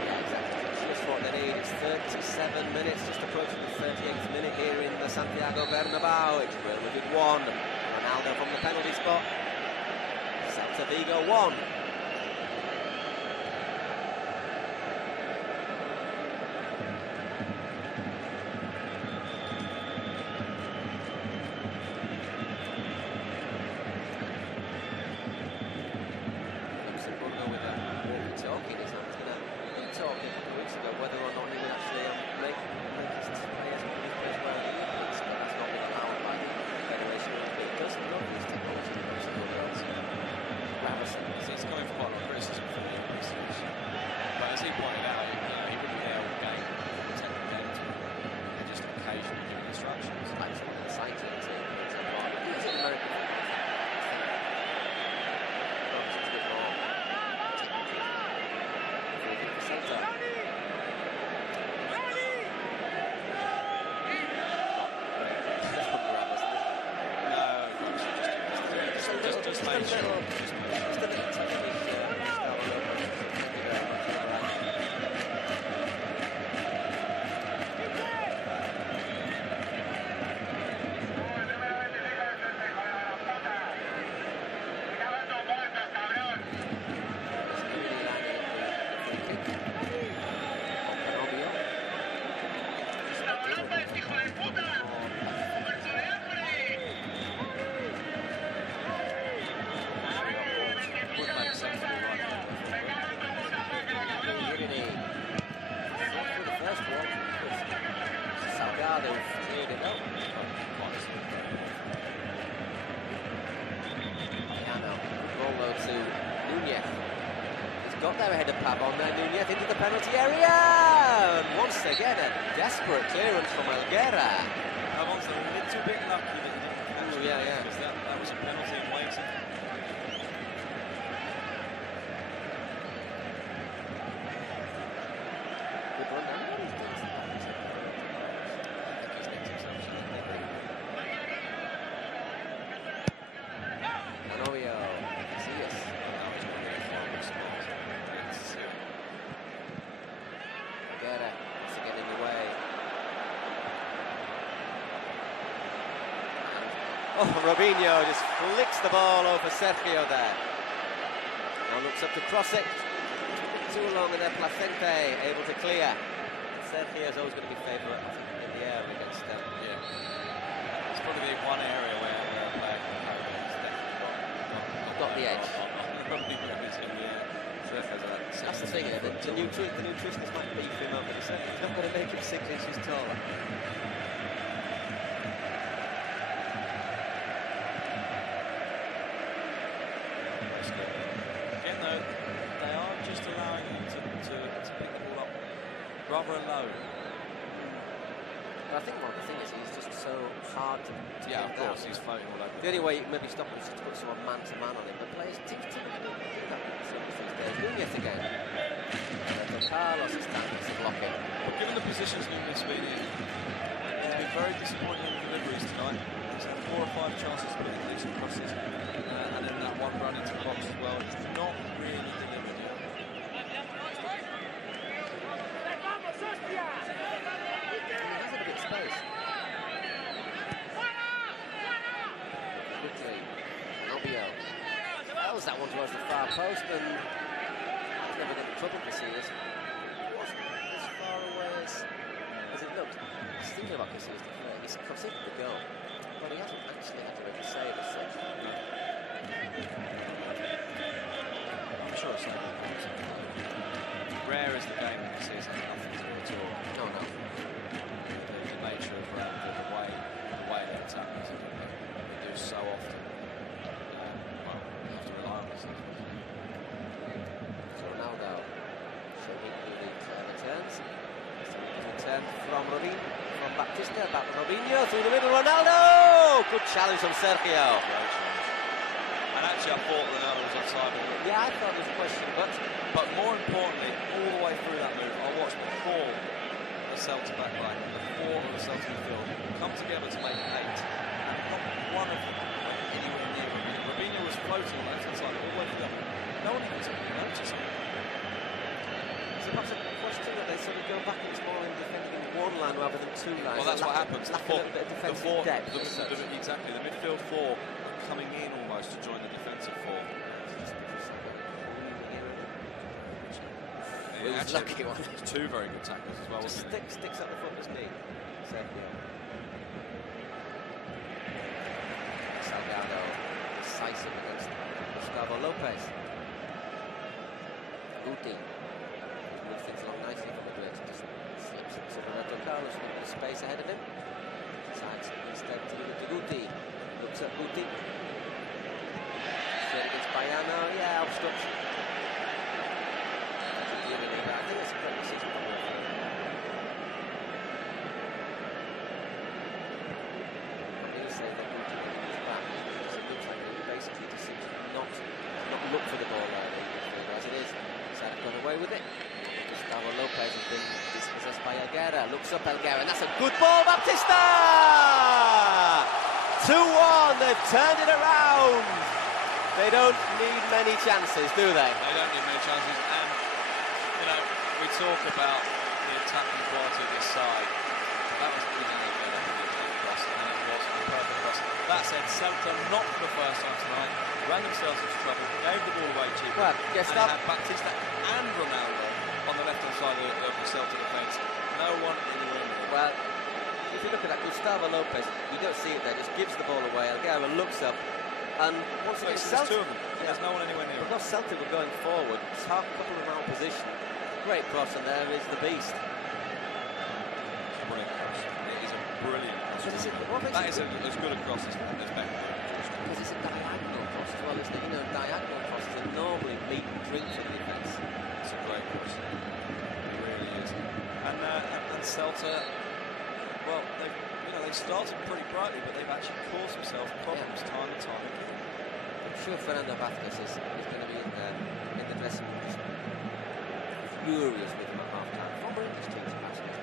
Yeah, exactly. It's just what they need. It's 37 minutes, just approaching the 38th minute here in the Santiago Bernabeu. It's Real Madrid 1. Ronaldo from the penalty spot. Celta Vigo 1. With a walkie-talkie in his hand, he's going to talk a couple of weeks ago whether or not he would actually make his players wear the earpiece, but that's not been allowed by the Federation. It doesn't look at his technology that much as else. He's coming for quite a lot of criticism for the earpiece, but as he pointed out, he wouldn't be able to gain technical game to just occasionally giving instructions. Like someone inside to the team. It's an American got there ahead of Pavon there, Núñez into the penalty area, and once again a desperate clearance from Elguera. Pavon's a little bit lucky that he didn't catch it, because that was a penalty in waiting. Good run down. Oh, Robinho just flicks the ball over Sergio there. Now looks up to cross it. Too long and then Placente able to clear. Sergio is always going to be favourite in the air against them. Yeah. It's probably the one area where player has definitely got the edge. That's the thing, the nutritionist might beef him up, but he's not going to make him 6 inches taller. Rather alone. But I think one of the things is he's just so hard to yeah, get of course, down. he's floating all over. The only way you maybe stop him is to put someone man-to-man on him, but players typically don't do that these days. Núñez again. Carlos is standing to block it. Well, given the positions Núñez's been in, it's been very disappointing deliveries tonight. He's had 4 or 5 chances to put in decent crosses, and then that one run into the box as well. It's not really delivered yet. Space. Quickly, Nobio. That was that one towards the far post, and he's never going to trouble Casillas. Wasn't as far away as it looked. Just thinking about Casillas, he's conceded the goal, but he hasn't actually had to make a save as such. No. I'm sure it's not. Rare is the game that Casillas has nothing to do at all. No, no. The nature of the way they attack us, they do so often. Well, you have to rely on this. So Ronaldo showing you the returns. Return from Baptista, back Robinho through the middle. Ronaldo! Good challenge from Sergio. Great challenge. And actually, I thought Ronaldo was offside. Yeah, I thought it was a question, but more importantly, all the way through that move, I watched the four of the Celta back line, the four of the Celta midfield come together to make 8, and not one of them went anywhere near Robinho. Robinho was floating on the left-hand side all the way through. No one even took notice of him. so perhaps a question that they sort of go back and it's more in defending in one line rather than two lines. Well, that's what happens. Lacking a bit of defensive depth. Exactly. The midfield four are coming in almost to join the defensive four. It was lucky one. Two very good tackles as well. Just sticks at the foot of his knee. Sergio. Salgado decisive against Gustavo Lopez. Guti moves things along nicely for Madrid. Just slips into Roberto Carlos with the space ahead of him. Decides instead to leave it to Guti. Looks at Guti. Straight against Bayano. Yeah, obstruction. I think it's a great decision. I'm going to say that Guti is back. It looks like he basically decides not look for the ball there as it is. Decided to run away with it. Gustavo Lopez has been dispossessed by Elguera. Looks up Elguera, and that's a good ball, Baptista! 2-1, they've turned it around. They don't need many chances, do they? They don't need many chances, and we talk about the attacking quality of this side. That was easily better than the attack cross, and it was a perfect cross. That said, Celta, not for the first time tonight, ran themselves into trouble, gave the ball away cheaply, well, and had Baptista and Ronaldo on the left-hand side of the Celta defence. No one anywhere near. Well, if you look at that, Gustavo Lopez, you don't see it there, just gives the ball away. Elguera looks up, and once again, there's two of them. Yeah. There's no one anywhere near. Because Celta were going forward, it's half a couple of round position. Great cross, and there is the beast. Brilliant cross. It is a brilliant cross. That is as good a cross as Beckham. Because it's a diagonal cross as well, isn't it? Diagonal crosses are normally meat and drink for the defence. It's a great cross. It really is. And Celta, well, they've started pretty brightly, but they've actually caused themselves problems time and time again. I'm sure Fernando Vázquez is going to be in the dressing room just furious with him at half-time. Former English teams are absolutely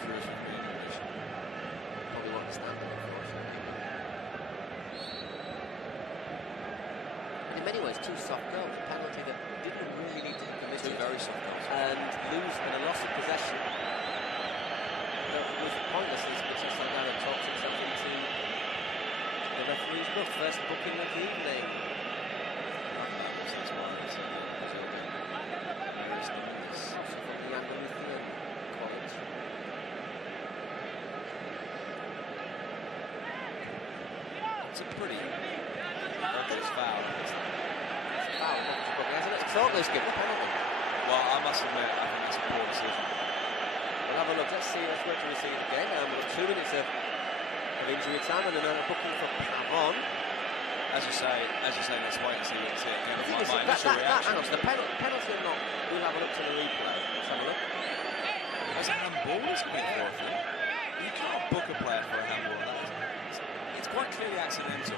furious with being English. Probably won't stand it, of course. And in many ways, two soft goals. A penalty that didn't really need to be committed. Two very soft goals. And a loss of possession. It was pointless, which is like that talks himself into the referee's book. First booking of the evening. It's a pretty obvious foul. It's a foul, hasn't it? It's totally skipped the penalty. Well, I must admit, I think that's a poor decision. We'll have a look. Let's wait till we see it again. We've got 2 minutes of injury time and another booking for Pavon. As you say, let's wait and see it again. My initial reaction. Hang on, so the penalty or not, we'll have a look to the replay. Let's have a look. There's a handball, isn't it, for him? You can't book a player for a handball. It's quite clearly accidental.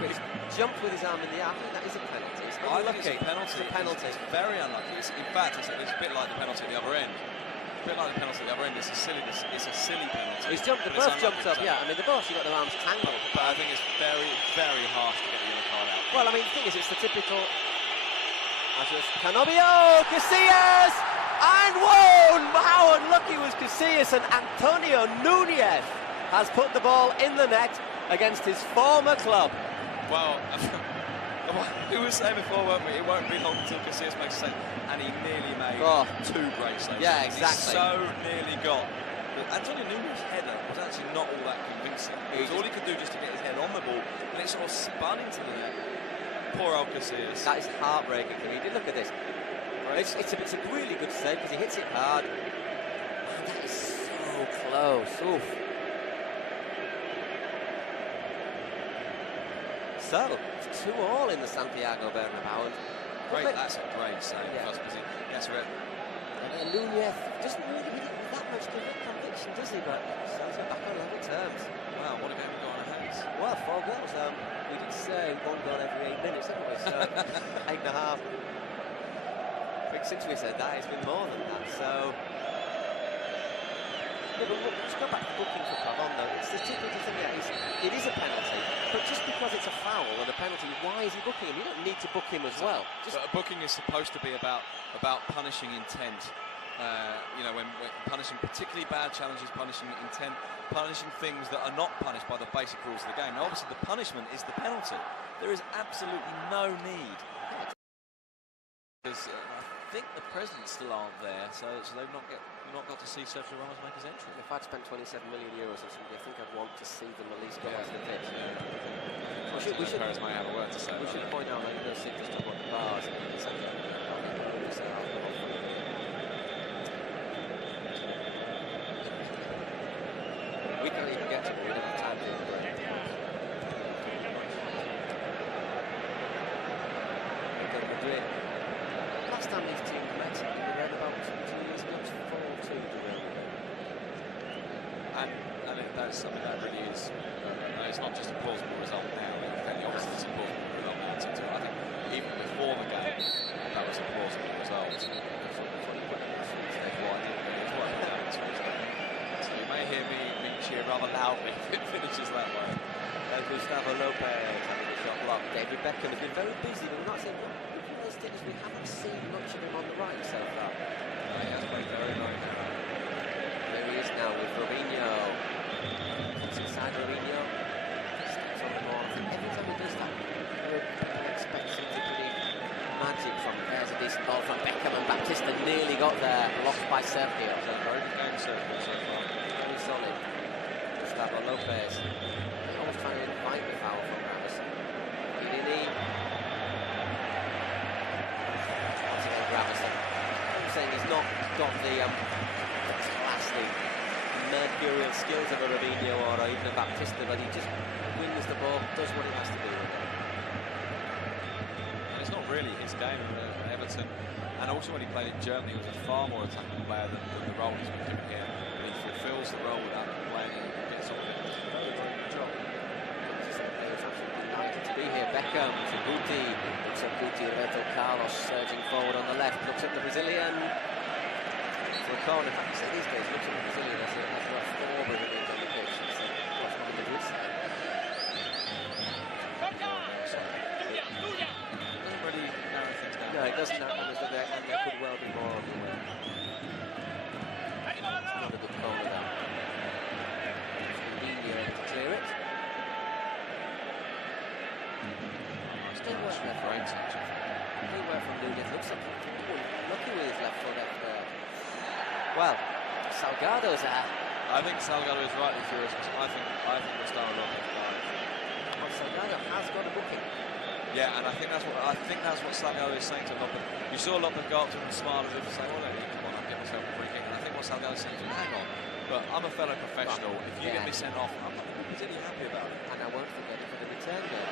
But he's jumped with his arm in the air. I think that is a penalty. It's I think it's a penalty. It's a penalty. It's very unlucky. In fact, it's a bit like the penalty at the other end. A bit like the penalty at the other end. It's a silly penalty. He's jumped. They both jumped up. Yeah, I mean, they both got their arms tangled. But I think it's very, very harsh to get the yellow card out. Well, I mean, the thing is, it's the typical. Canobio, Casillas, and whoa! How unlucky was Casillas, and Antonio Núñez has put the ball in the net against his former club. Well, the We were saying before, weren't we? It won't be long until Casillas makes a save, and he nearly made 2 great saves. Yeah, exactly. He so nearly got. But Antonio Nunes' header was actually not all that convincing. It was all he could do just to get his head on the ball, and it sort of spun into the net. Poor old Casillas. That is heartbreaking for me. Look at this. It's a really good save because he hits it hard. Man, that is so close. Oof. So, it's 2-all in the Santiago Bernabeu. That's a great save. Yeah. Because he gets rid. And Nunez doesn't really hit it with that much conviction, does he? But Celta back on level terms. Wow, what a game we got on our hands. Well, 4 goals. We did say 1 goal every 8 minutes, haven't we? So 8.5. But since we said that, it's been more than that. So. Yeah, but look, just go back to booking for Pavon though. It's the typical thing that it is a penalty, but just because it's a foul and a penalty, why is he booking him? You don't need to book him as well. But booking is supposed to be about punishing intent. You know, when punishing particularly bad challenges, punishing intent, punishing things that are not punished by the basic rules of the game. Now, obviously, the punishment is the penalty. There is absolutely no need. Because I think the presidents still aren't there, so they've not got to see Sergio Ramos make his entry. If I'd spent 27 million euros or something, I think I'd want to see them at least go off the pitch. We should might have a word to say. We should point out that those things just talk about the bars and the centre. We can't even get to it. We don't have time to do it. Madrid. Last time these teams met, we read about 2 years ago, it was 4-2 to win. And that's something that really is. It's not just a plausible result now. Fairly obviously, it's a plausible result now. I think even before the game, that was a plausible result. So you may hear me cheer rather loudly if it finishes that way. Gustavo Lopez having the shot blocked. David Beckham has been very busy, but we're not saying those things. We haven't seen much of him on the right so far. No, he has played very low now. There he is now with Robinho. It's inside Robinho. Steps on the ball. Every time he does that, people expect something pretty magic from him. There's a decent ball from Beckham, and Baptista nearly got there, lost by Sergio. So very good game, Sergio, so far. Very solid. Gustavo Lopez. Always trying to invite the foul from Ramos. Dini. Once again, Ramos. I'm saying he's not got the class, the mercurial skills of a Robinho or even a Baptista, but he just wins the ball, does what he has to do with it. And it's not really his game at Everton. And also when he played in Germany, he was a far more attacking player than the role he's been given here. And he fulfills the role without playing and gets on with it. Very good job. Delighted to be here. Beckham to Guti. Looks at Guti, Roberto Carlos surging forward on the left. Looks at the Brazilian for a corner. In fact, you say these days, looks at the Brazilian as there are 4 Brazilians on the pitch. It's what's on the Madrid side. Doesn't really narrow things down. No, it doesn't. And there could well be more on the way. It's not a good corner there. Fernandinho able to clear it. Still work there for him. Still work from Nunez. Looks like lucky with his left foot there. Well, Salgado's there. I think Salgado is rightly furious because I think Gustavo Lopez is right. Well, Salgado has got a booking. Yeah, and I think that's what Salgado is saying to Lopez. You saw Lopez go up to him and smile as if to say, "Well, let me come on, I'll get myself a free kick." And I think what Salgado is saying to him, "Hang on, but I'm a fellow professional. If you get me sent off, I'm not particularly happy about it." And I won't forget it for the return goal.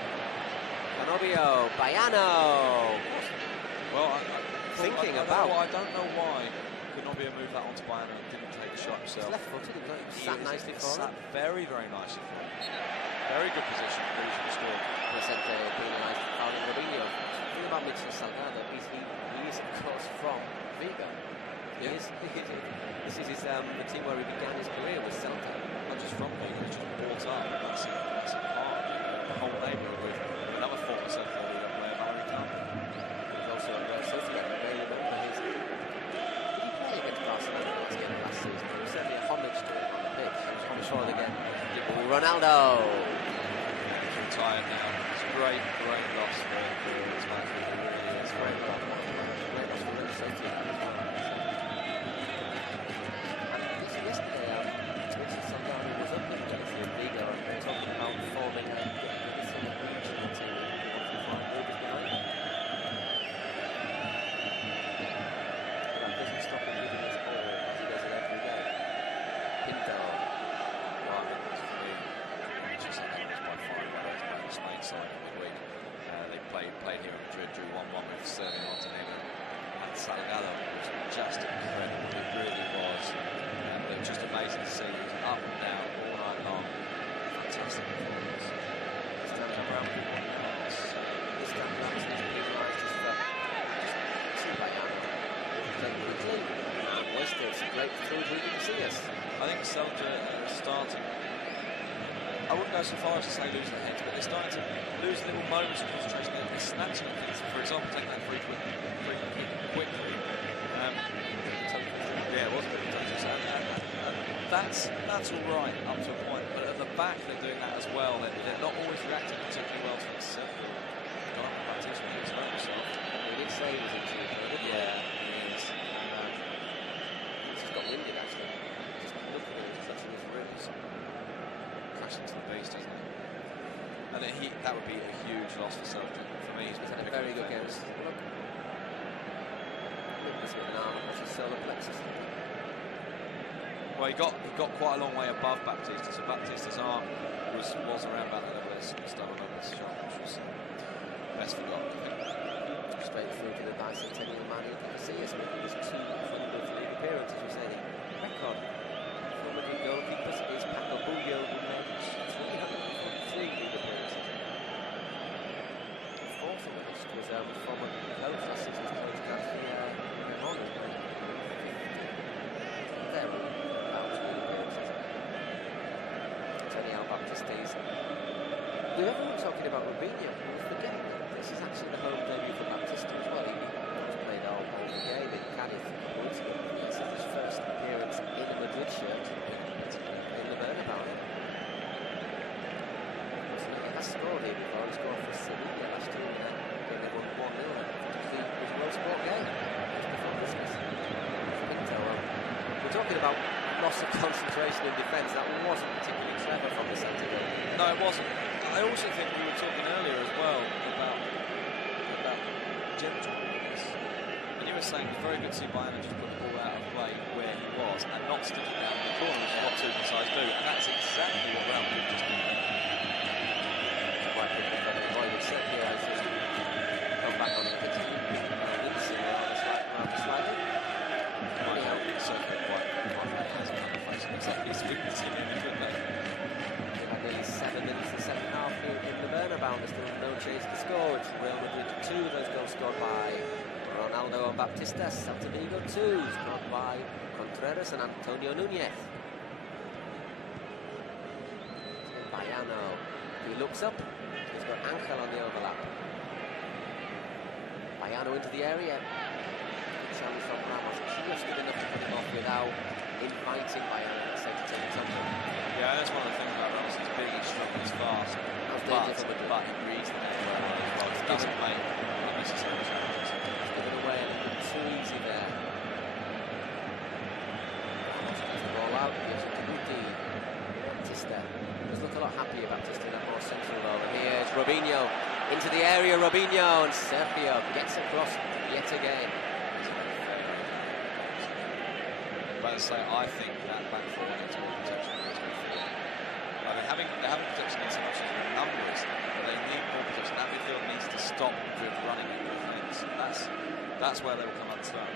Canobio, Baiano. Well, I don't know why Canobio moved that onto Baiano and didn't take the shot himself. He's left-footed, he sat nicely for him. Very, very nicely for him. Very good position. Really should have scored. Vicente penalised fouling Robinho. The thing about Mitchell Salgado is he is of course from Vigo. This is the team where he began his career with Celta. Not just from Vigo, he's just brought up. That's a part of the whole neighbourhood with another former Celta Vigo player, Valerie Carter. He's also a Real Sociedad. You may remember his. Did he play against Barcelona towards the end of last season? There was certainly a homage to him on the pitch. I'm sure again. Ronaldo. He's retired now. He's great loss for this match. It really is. Great loss for Celta as well. And yesterday, Twitch's Saldana was up with Celta Vigo and they were talking about forming a team with 5 movers behind them. But that doesn't stop him giving us all as he does it every day. Pinto. Well, for me, Manchester United was by far and away the Spain side in the week. They played here in Madrid, drew 1-1 with Sterling Montenegro. And Salgado was just incredible. It really was. It was just amazing to see. He was up and down all night long. Fantastic performance. Standing around this time around is penalised just for two by now. Playing quickly and wasted. It's great through who can see us. I think Celta are starting. I wouldn't go so far as to say losing their heads, but they're starting to lose little moments of concentration. They're snatching at things. For example, taking that free kick quickly. Yeah, it was a bit contentious. And that's all right up to a point. But at the back, they're doing that as well. They're not always reacting particularly well to it. Got up the tactician, he was hurt himself. He did say he was injured. Yeah, he is. He's just got winded actually. Just looking at it, he's touching his ribs. Crashing to the beast, doesn't he? And that would be a huge loss for Celta. For me, he's He's had a very good game. Look. He's got an arm across his solar plexus. Well, he got quite a long way above Baptista, so Baptista's arm was around about the level of his shot, which was best forgotten, I think. Straight through to the bicentennial man who can see us making his 2 Funders League appearances. We say the record for Madrid goalkeepers is Paco Bullo, who made 343 league appearances. Fourth on the list was former coach last season's coach Garcia Ramon, who made 50. There were Antonio Baptiste's. With everyone talking about Robinho, we're forgetting that this is actually the home debut for Baptista as well. He played all the game in Cadiz a couple of weeks ago. This is his first appearance in a Madrid shirt in the Bernabeu. He has scored here before. He scored for Sevilla last year when they won 1-0. It was a well-sport game just before Christmas. Pinto, we're talking about loss of concentration in defence. That wasn't particularly clever from the centre goal. No, it wasn't. I also think we were talking earlier as well about gentleness. And you were saying it was very good to see Bayern just put the ball out of play where he was and not stick it down in the corner, which is what two sides do. And that's exactly what Real Madrid just did. Quite good defender. Boy, Sergio has just come back on the pitch. Rather slightly. Sergio quite has a couple of faces. Exactly his weakness in him, couldn't they? They've had nearly 7 minutes in the second half in the Bernabeu. There's still no chance to score. It's Real Madrid 2. Those goals scored by Ronaldo and Baptista. Celta Vigo 2, scored by Contreras and Antonio Núñez. Bayano, he looks up. He's got Angel on the overlap. Bayano into the area. Good challenge from Ramos. Just good enough to put him off without inviting Bayano to take his on. Yeah, that's one of the things about Ramos. He's big, he's strong, he's fast. But he reads the net well. He doesn't make unnecessary challenges. He's given away a little bit too easy there. Ramos gets the ball out. Gives it to Guti. Baptista does look a lot happier, Baptista, in that more central role. And here's Robinho into the area. Robinho and Sergio gets across yet again. But as I say, I think that back four needs more protection. I mean, having protection needs so much as the numbers, but they need more protection. That midfield needs to stop Madrid running into things. That's where they will come unstuck.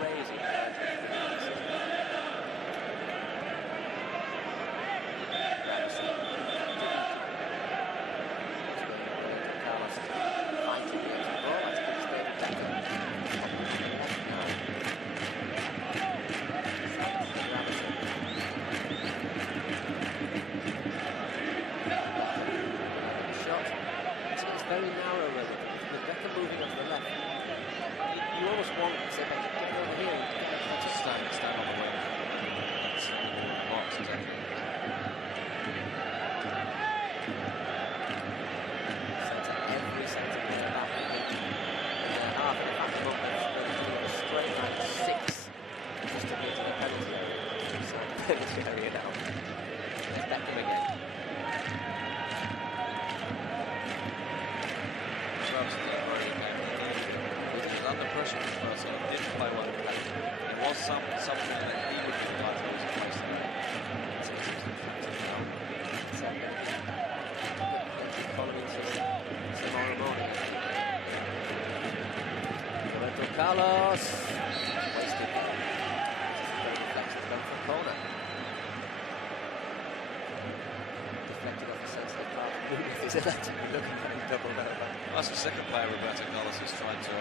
Crazy. Very narrow, really. With Beckham moving up to the left, you almost want to get over here and Just stand on the wing. That's box, exactly. position as well, so he didn't play well. It was something that he would be like to lose a place there. Tomorrow morning. Roberto Carlos. Wasted. Very reflective, going for a corner. Deflected off the centre part. Nunez is electrically looking at him doubled over. That's the second player Roberto Carlos is trying to...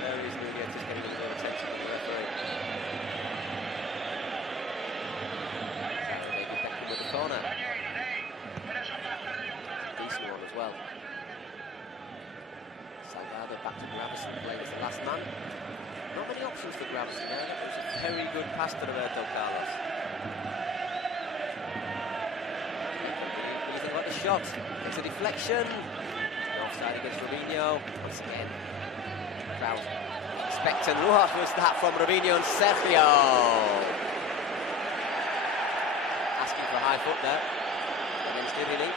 There is Nunez just getting a little attention from the referee. Maybe Beckham with the corner. Decent one as well. Salgado back to Gravison, playing as the last man. Not many options for Gravison there. It was a very good pass to Roberto Carlos. What do you think about the shot? It's a deflection. Offside against Robinho. Once again, Kraus expecting. What was that from Robinho and Sergio? Asking for a high foot there against Italy.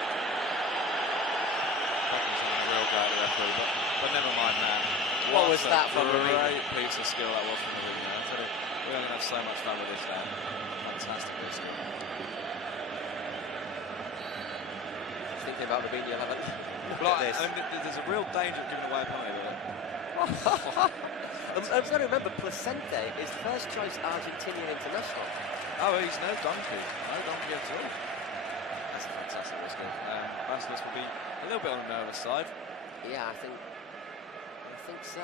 But never mind that. What was that from Robinho? Great piece of skill that was from Robinho. I tell you, we're going to have so much fun with this now. Fantastic piece of skill. Thinking about Robinho, haven't you? Well, there's a real danger of giving away a penalty with it. I've got to remember, Placente is first choice Argentinian international. Oh, he's no donkey. No donkey at all. That's a fantastic risk. Bastos will be a little bit on the nervous side. Yeah, I think so.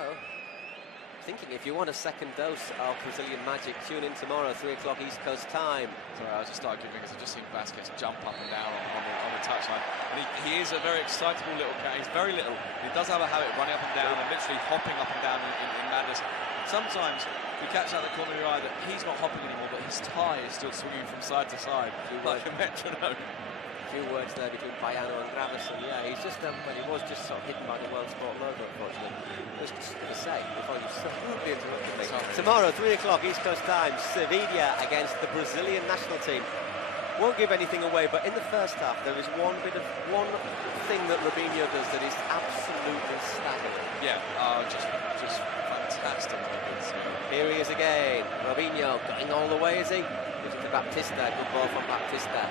Thinking if you want a second dose of Brazilian magic, tune in tomorrow, 3 o'clock East Coast time. Sorry, I just started giving because I just seen Vasquez jump up and down on the touchline. And he is a very excitable little cat. He's very little. He does have a habit of running up and down and literally hopping up and down in madness. Sometimes you catch out the corner of your eye that he's not hopping anymore, but his tie is still swinging from side to side, like a metronome. Few words there between Baiano and Gravison. Yeah, he's just well, he was just sort of hidden by the World Sport logo, unfortunately. I was just going to say before you so rudely interrupted me. Tomorrow, 3 o'clock East Coast time, Sevilla against the Brazilian national team. Won't give anything away, but in the first half there is one thing that Robinho does that is absolutely staggering. Yeah, just fantastic. Here he is again. Robinho going all the way, is he? Gives it to Baptista. Good ball from Baptista.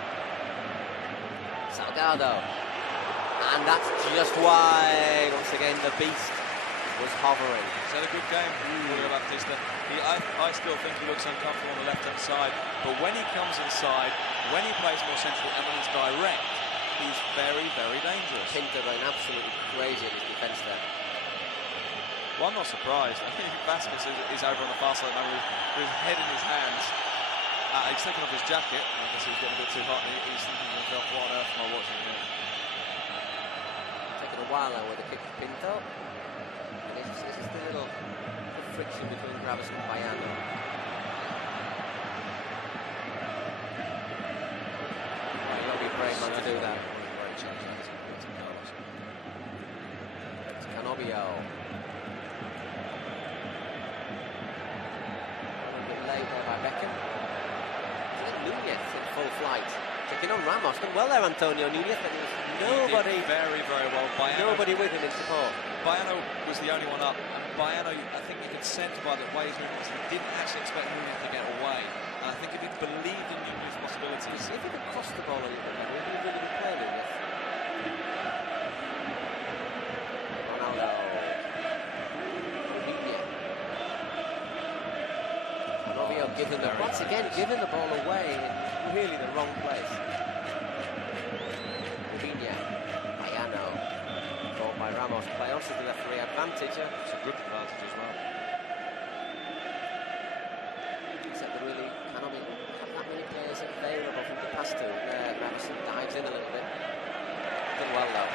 Salgado, and that's just why once again the beast was hovering. He's had a good game, Julio Baptista. I still think he looks uncomfortable on the left hand side, but when he comes inside, when he plays more central and when he's direct, he's very, very dangerous. Pinto going absolutely crazy in his defence there. Well, I'm not surprised. I think Vasquez is over on the far side now with his head in his hands. He's taken off his jacket. I guess he was getting a bit too hot. And he's thinking to himself, what on earth am I watching here? Taking a while now with the kick of Pinto. And this is the little friction between Gravison and Baiano. Well, you've got to be a brave man to do that. It's Canobio. A little bit late there by Beckham. Nunez in full flight, taking on Ramos. Done well there, Antonio Nunez, but there was nobody. Very, very well. Baiano, nobody with him in support. Baiano was the only one up. And Baiano, I think you could sense by the way he's moving, he didn't actually expect Nunez to get away. And I think if he believed in Nunez's possibilities, if he could cross the ball a little bit, would he really be playing Nunez? Ronaldo. Canobio giving the once again giving the ball away in really the wrong place. Robinho, Baiano, ball by Ramos. Play on to the referee advantage. It's a good advantage as well. Except that really Canobio have that many players available from the pass to. There, Ramos dives in a little bit. Done well though.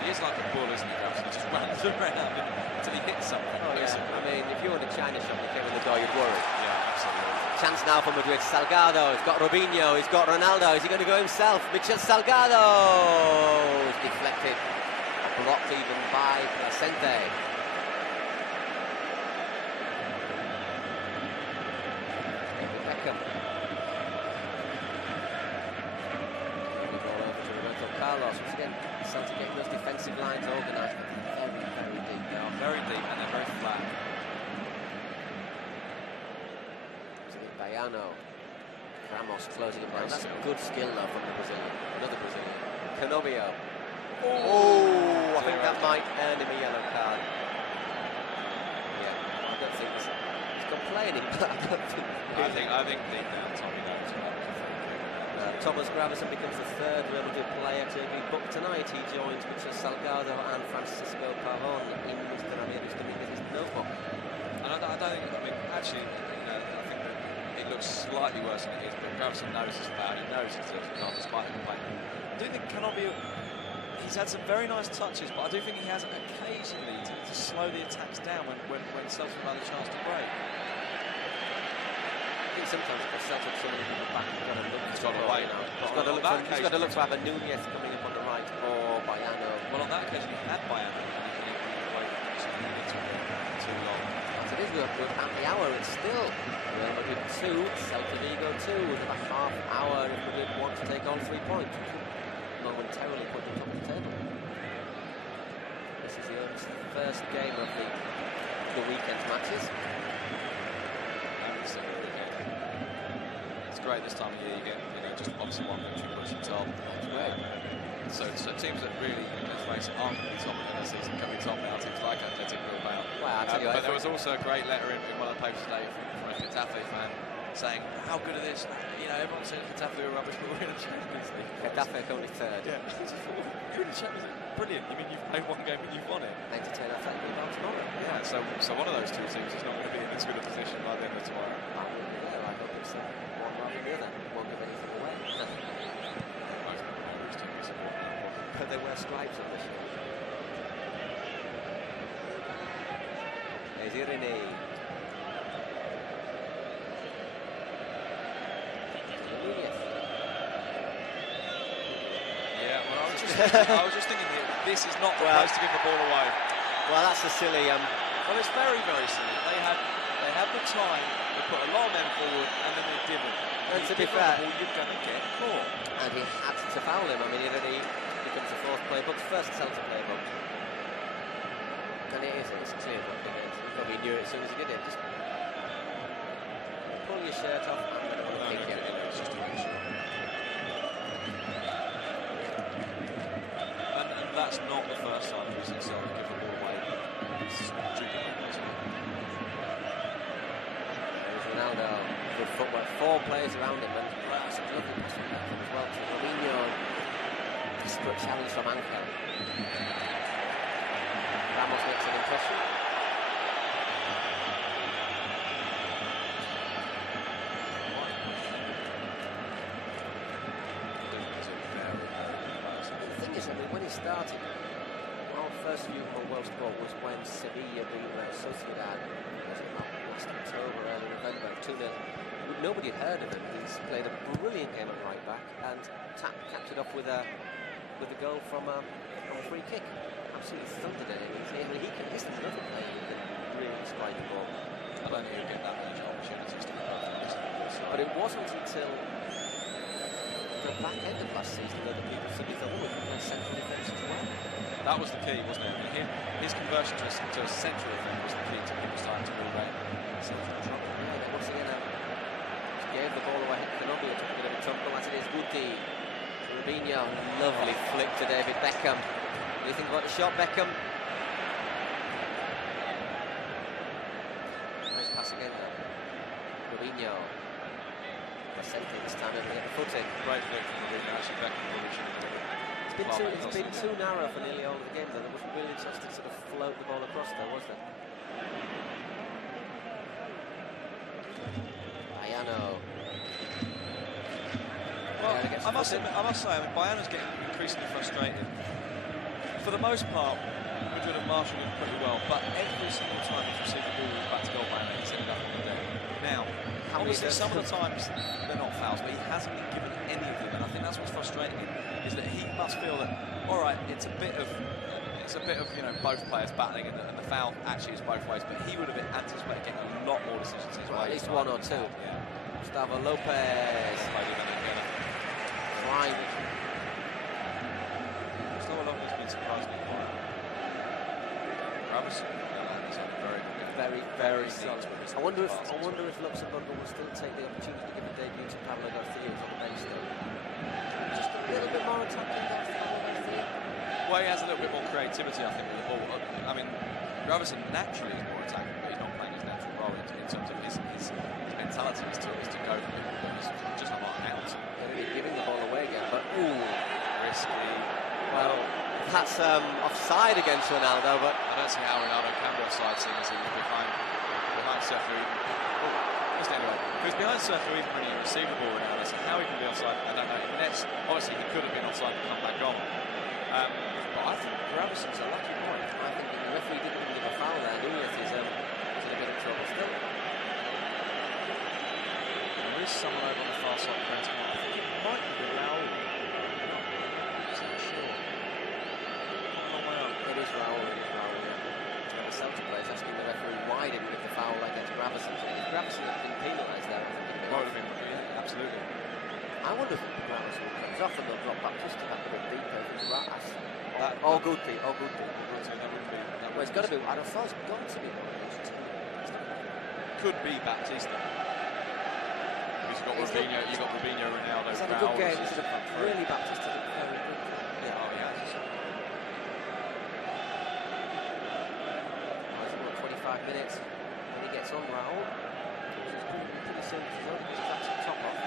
He is like a bull, isn't he, Ramos? He just runs around until he hits something. Oh, yeah. I mean, if you were in a China shop and you came in the door, you'd worry. Yeah, absolutely. Chance now for Madrid. Salgado, he's got Robinho, he's got Ronaldo. Is he going to go himself? Michel Salgado is deflected, blocked even by Placente. Beckham. Ball over to Roberto Carlos. Once again, Celta getting those defensive lines organised. Very, very deep. They are very deep and they're very flat. Baiano. Ramos closing him down. That's a good skill though from the Brazilian. Another Brazilian. Canobio. Oh, I think that might earn him a yellow card. Yeah, I don't think he's complaining, but I think deep down Tommy knows what Thomas Gravison becomes the third Real Madrid player to be booked tonight. He joins Richard Salgado and Francisco Pavon in Mr. Ramirez Dominguez's notebook. And I don't think, I mean, actually, I think that it looks slightly worse than it is, but Gravison knows it's foul, he knows it's a card despite the complaint. I do think Canobio, he's had some very nice touches, but I do think he has occasionally to slow the attacks down when Celta have had a chance to break. I think sometimes for Celta, somebody in the back has got to look. He's got to wait now. He's got to look to have a Núñez coming up on the right or Baiano. Well, on that occasion, he had Baiano. Too long. As it is, we're at the hour. It's still Real Madrid 2, Celta Vigo 2, with about half hour if Madrid want to take all 3 points, which would momentarily put them top of the table. This is the first game of the weekend matches. It's great this time of year. You get, just obviously one victory puts you top. That's great. So teams that really, let's face it, aren't going to be top of the season can be top now. Teams like Athletic Bilbao. Well, I'll tell you but there was also a great letter in one of the papers today from a Getafe fan saying how good it is. Everyone said Getafe were rubbish, but we're in the Champions League. Getafe only third. Yeah. You're in the Champions League. Brilliant. You mean you've played one game and you've won it? Entertain Athletic Bilbao tomorrow. Yeah. So one of those two teams is not going to be in this good a position by the end of tomorrow. I hope it's one rather than the other. Won't give anything away. But they wear stripes on this year. There's Irene. Yeah, well, I was just thinking that this is not the place to give the ball away. Well, that's a silly. Well, it's very, very silly. They had the time. They put a lot of men forward, and then they didn't. And to be fair, you're going to get caught. And he had to foul him. I mean, Irene becomes the fourth player booked, first Celta player booked. And it's clear what it is. He probably knew it as soon as he did it. Just pull your shirt off and then I'm going to kick you. It's just a issue. And that's not the first time we've seen Celta give the ball away. It's stupid, isn't it? There's Ronaldo. Good footwork. 4 players around him. And that's a lovely pass from that as well to Robinho. Desperate challenge from Anker. Ramos makes an impression. The thing is, I mean, when he started, our first view of World Sport was when Sevilla beat Sociedad, was it last October, early November, 2-0. Nobody had heard of him. He's played a brilliant game at right back and capped it off with a goal from a free kick. Absolutely thundered it. He's another player who can really strike the ball. I don't think he'll get that many opportunities to be perfect. But it wasn't until the back end of last season that the people suddenly thought, oh, we can play central defence as well. That was the key, wasn't it? I mean, his conversion to a central defence was the key to people starting to move out. Yeah, once again, gave the ball away. Canobio took a bit of a tumble, as it is Guti. Robinho, lovely flick to David Beckham. What do you think about the shot, Beckham? Nice pass again, though. Robinho. Vicente this time, able to get the foot in. Great flick from Robinho. Actually, Beckham really should have it's been too narrow for nearly all of the game, though. There wasn't really a chance to sort of float the ball across, though, was there? Baiano. Well, I must say, I mean, Baiano's getting increasingly frustrated. For the most part, Madrid have marshalled him pretty well, but every single time he's received the ball back to goal, Baiano, he's ended up on the deck. Now, obviously, some of the times they're not fouls, but he hasn't been given any of them, and I think that's what's frustrating him, is that he must feel that, all right, it's a bit of both players battling, and the foul actually is both ways, but he would have anticipated getting a lot more decisions his way. At least one or two. Yeah. Gustavo Lopez. Trying. Gustavo Lopez has been surprisingly quiet. Ramos, he's had a very good game. very, Very very solid. neat. I wonder if Luxembourg will still take the opportunity to give a debut to Pablo Garcia who's on the bench still. Just a little bit more attacking than Pablo Garcia. Well, he has a little bit more creativity, I think, with the ball. I mean, Gravison naturally is more attacking, but he's not playing his natural role in terms of his mentality is to go for people, but he's just not out. Giving the ball away again, but Risky. well, that's offside against Ronaldo, but I don't see how Ronaldo can be offside, seeing as he was behind Sergio. Just anyway, he was behind Sergio even when he received the ball. Ronaldo, so how he can be offside, I don't know. Unless, obviously, he could have been offside and come back on. But I think Gravison's a lucky boy. I think the referee didn't even give a foul there. Nunez is in a bit of trouble still. There is someone over on the far side of the I think it might be Raul. I'm not sure. It is Raul. The Celta players asking the referee why didn't give the foul against Gravison. If Gravison had been penalised there, I think it Might have been, yeah, absolutely. I wonder if Gravison comes off and they'll drop Baptista that bit deeper. If it's Ras. That Good thing. That would be. Well, it's got to be. I thought it's got to be one of those two. Could be Baptista. You've got Robinho, Ronaldo. He's had a good game. He's really Baptista did very good. Yeah. Oh, he has. He's 25 minutes when he gets on Raul. He's pretty soon to run. He's actually top off.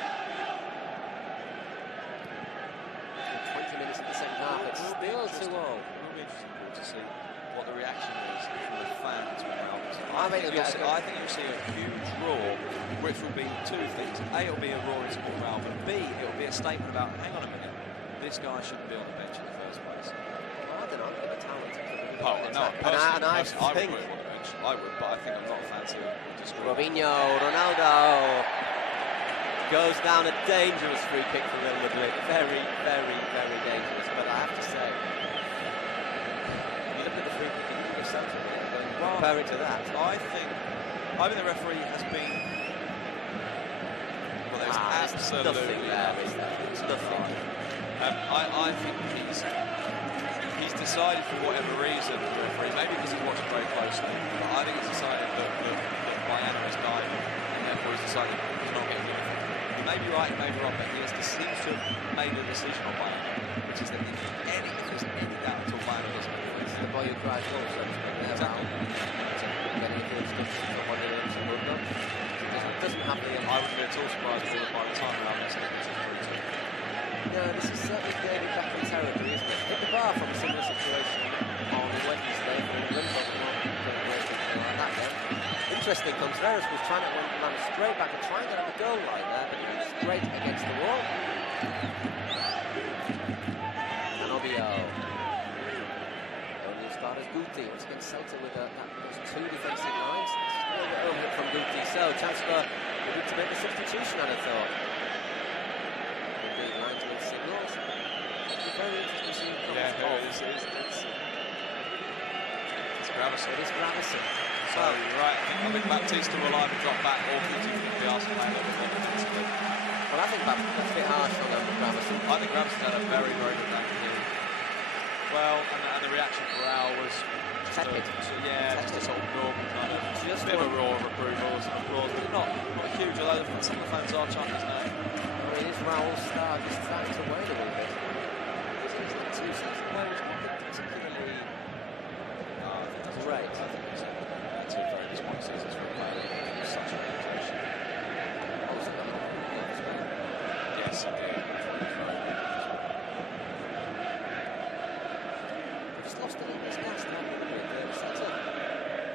20 minutes in the second half. It's still 2-all. It will be interesting to see what the reaction is from the fans when Raul comes on. I think you'll see a huge roar, which will be two things. A, it'll be a roar in support of Raul, but B, it'll be a statement about, hang on a minute, this guy shouldn't be on the bench in the first place. Well, I don't know, I'm a bit talented. I would, but I think I'm not a fan to disagree. Robinho, Ronaldo goes down a dangerous free kick for Real Madrid. Very, very, very dangerous. But I have to say, if you look at the free kick in yourself, compare it to that. I think the referee has been. Well, there's absolutely nothing there, is there? It's nothing. I think he's decided for whatever reason, the referee, maybe because he's watching very closely, but I think he's decided that Bayano has died, and therefore he's decided he's not getting anything. He may be right, he may be wrong, but he seems to have made a decision on Bayano, which is that if there's any doubt until Bayano doesn't make it. It's the boy who cries goal, so to speak. Exactly. Getting a good discussion from one of the others who would not. Doesn't have the... I wouldn't be at all surprised by the time around this game. No, this is certainly David Beckham territory, isn't it? Hit the bar from a similar situation on Wednesday for England, but like that then. Interesting, Contreras was trying to run straight back and try and get on the goal line there, but he was straight against the wall. And Obio. Only as far as Guti. Once again, Celta with those two defensive lines. A little bit over from Guti. So, chance for Madrid to make the substitution, I'd have thought. Signals. Very interesting to see him come it's Gravison. It is Gravison. So you're right, I think Baptista will either drop back or continue to be asked to play a little bit more defensively. Well, I think that's a bit harsh on Gravison. I think Gravison had a very, very good game here. Well, and the reaction for Raul was tepid. Just a sort of normal kind of just a bit of a roar of approval and applause, but not huge, although some of the fans are chanting his name. It is Raul's star just starting to wane a little bit. He's had 2 seasons where he's not been particularly great. I think he's had 2 very disappointing seasons for a player. He's such a good position. Yes, indeed. We've just lost a little bit of gas now.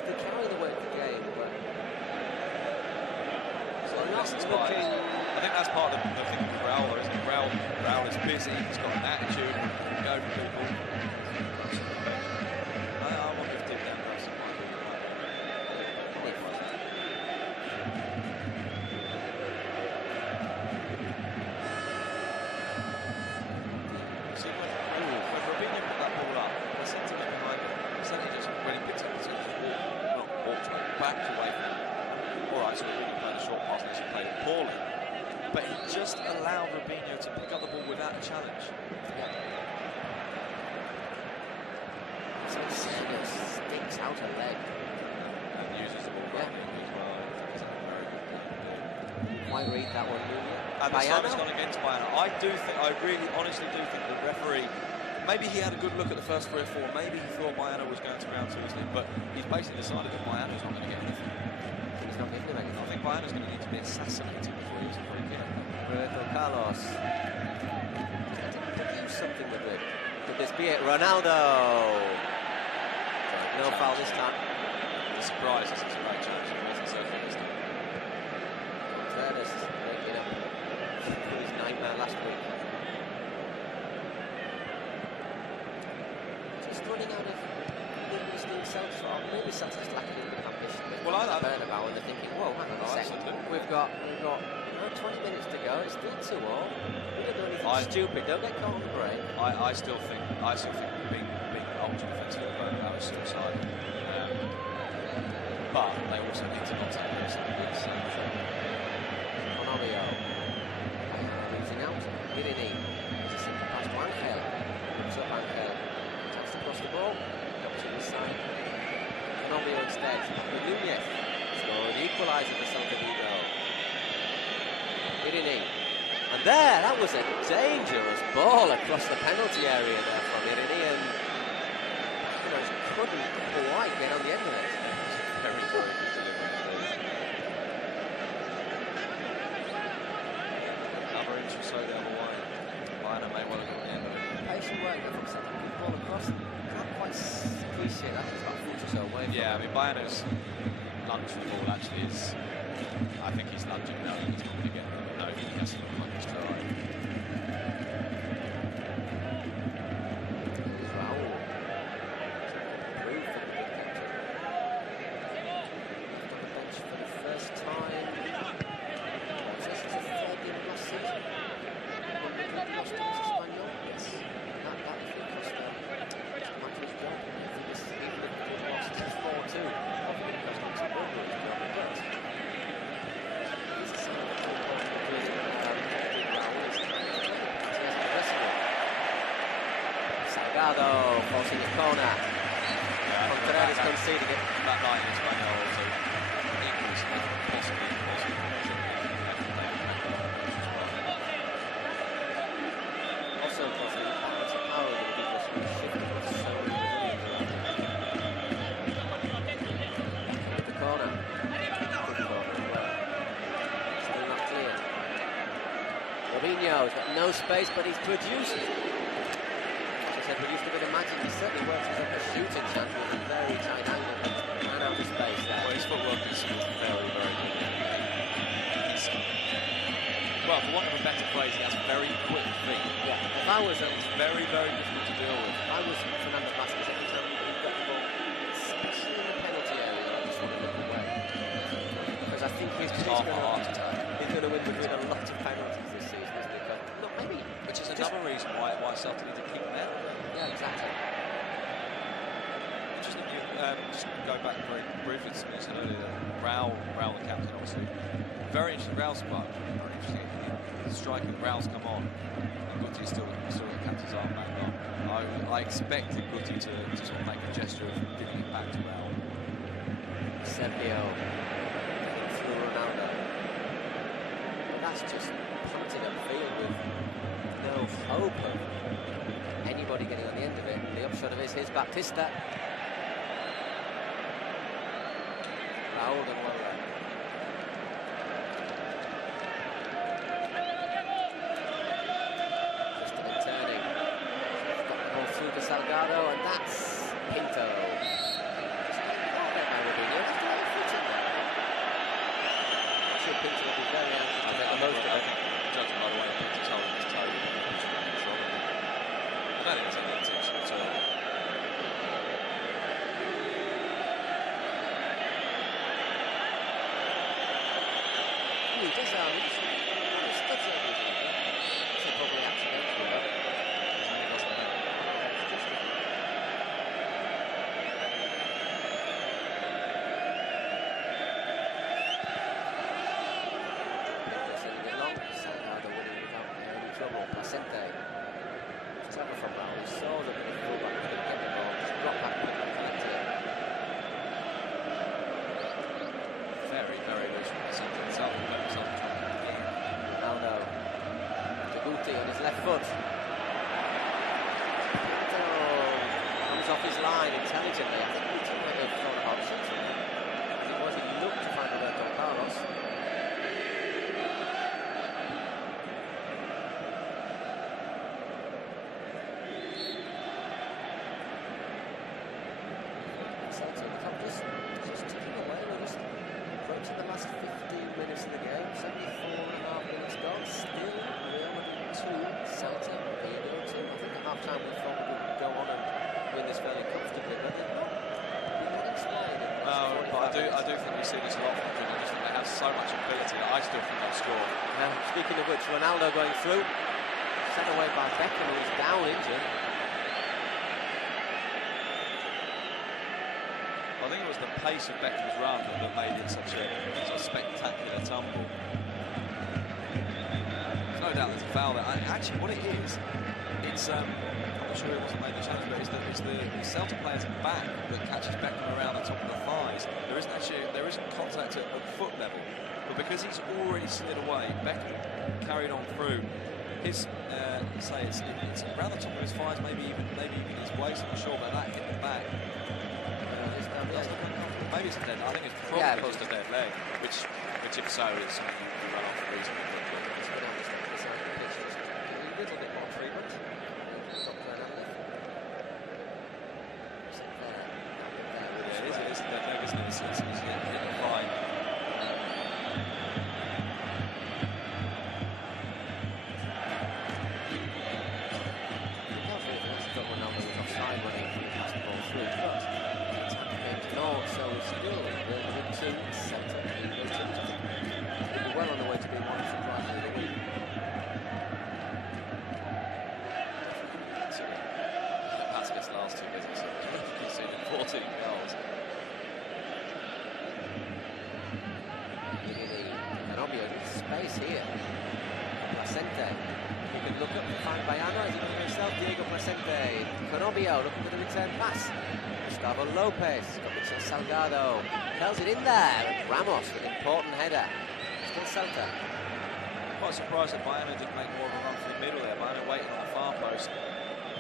They carry the weight of the game, but so not looking. I think that's part of the thing with Raul, isn't it? Raul is busy, he's got an attitude, he can go for people. I wonder if deep down Gravison might be right. See, when Robinho put that ball up, the sentiment behind it, suddenly just when he picked it up, walked back away from it. Alright, so Robinho played a short pass and actually played it poorly. But he just allowed Robinho to pick up the ball without a challenge. Yeah. So Sergio sticks out a leg. uses the ball right as well. He's a very good player. Quite read that one, Nunez. And this time it's gone against Bayano. I really honestly do think the referee, maybe he had a good look at the first 3 or 4, maybe he thought Bayano was going to round 2 his but he's basically decided that Bayano's not going to get anything. He's not giving him anything. I think Bayano's going to need to be assassinated before he gets a free kick. Roberto Carlos. Could use something with it. Could this be it? Ronaldo! No foul this time. The surprise is it's a great chance. It wasn't so good this time. Contreras waking up for his nightmare last week. Just running out of English team Celta, or maybe Celta's lacking in the ambition. Well, I know. And they're thinking, whoa, hang on a second. We've got 20 minutes to go. It's still 2-2 all. We don't do anything stupid. Don't get caught on the break. I still think being ultra defensive that was suicidal. But they also need to not take risks like this. Ronaldo. Losing out. Irini. It's a simple pass to Angel. Looks up Angel. Attacks across the ball. Up to the side. Ronaldo instead. With Nunez. Scored the equaliser for Celta Vigo. Irini. And there, that was a dangerous ball across the penalty area there from Irini, and couldn't quite get on the end of it. Very good delivery. Another inch or so the other way. Bayano may well have got the end of it. Patient work there from Celta. Good ball across. Can't quite appreciate that. It's about 4 or so away. Yeah, I mean, Bayano's lunge for the ball actually is. I think he's lunging now. He's not going to get it. No, he has to look like he's trying. Raul. Improved for the big captain. On the bench for the first time. This is the 3rd game of last season. When we lost to Espanyol. Yes. That could cost Madrid's job. I think this, even if it was lost 4-2, probably going to cost him some more goals. Salgado forcing a corner. Contreras conceding it. That line is going also equals possibly. Also, because the balance of power that gives us a shift was so brilliant. The corner. Still not clear. Robinho's got no space, but he's produced. Produced a bit of magic. He certainly works as a shooting chance with a very tight angle, but ran out of space there. Well, his footwork is very, very good. Well, for want of a better phrase, he has very quick feet. Yeah, if I was it's very, very difficult to deal with. If I was Fernando Vázquez, every time he got the ball, especially in the penalty area, I just want to look away. Because I think he's going to win Madrid a lot of penalties this season, isn't he? Look, maybe. Which is another reason why Celta need to keep him out. Yeah, exactly. Just go back very briefly to something you said earlier. Raul the captain, obviously. Very interesting. Raul's very interesting. Striking, Raul's come on. And Guti is still the captain's arm back on. I expected Guti to sort of make a gesture of giving it back to Raul. Sergio through Ronaldo. But that's just punting upfield with no hope of anybody getting on the end of it. The upshot of it is here's Baptista. Raul and Lola. Just a bit turning. Got the ball through to Salgado, and that's Pinto. Just by Robinho. Just a little foot in there. I'm sure Pinto will be very anxious to make the most of it. Judging by the way Pinto's holding his toe, that is an intentional turn. He does have it. He studs it. It's probably accidental, but it doesn't matter. Sending it long. Salgado winning without any trouble. Placente. Cover from Raul. He saw that the fullback couldn't get the ball. Just dropped back quickly, collected it. left foot. Comes off his line intelligently. I think he might have thought about shooting there. As it was, he looked to find Roberto Carlos. Celta, the cup just ticking away. We're just approaching the last 15 minutes of the game. 74.5 minutes gone. Still Real Madrid 2, Celta Vigo 2. I think at half-time we thought we would go on and win this fairly comfortably, but they're not inspired. No, but I do think we see this a lot from Madrid. I just think they have so much ability that I still think they'll score. Speaking of which, Ronaldo going through, sent away by Beckham, who's down injured. I think it was the pace of Beckham's run that made it such a spectacular tumble. There's no doubt there's a foul there. Actually, what it is, it's I'm not sure it wasn't made the challenge, but it's the Celta player's back that catches Beckham around the top of the thighs. There isn't contact at foot level, but because he's already slid away, Beckham carried on through. His say it's around the top of his thighs, maybe even his waist. I'm not sure, but that hit the back. Maybe it's a dead. I think it's probably just a dead leg. Which if so, it's something you run off reasonably quickly. It's been on the side of the pitch, just a little bit more treatment. Yeah, it is a dead leg, isn't it? It's hit the thigh. Ronaldo was offside when he passed the ball through, but so it's still Real Madrid 2, Celta Vigo 2. We're well on the way to being one of the surprises of the week. That's against the last two visits. He's seen 14 goals. Canobio with space here. Placente. He can look up to find Bayano. Is he going to himself? Diego Placente. Canobio looking for the return pass. Gustavo Lopez, got Mitchell Salgado, tells it in there, and Ramos with an important header. Still Celta. Quite surprised that Bayano didn't make more of a run for the middle there. Bayano waiting on the far post,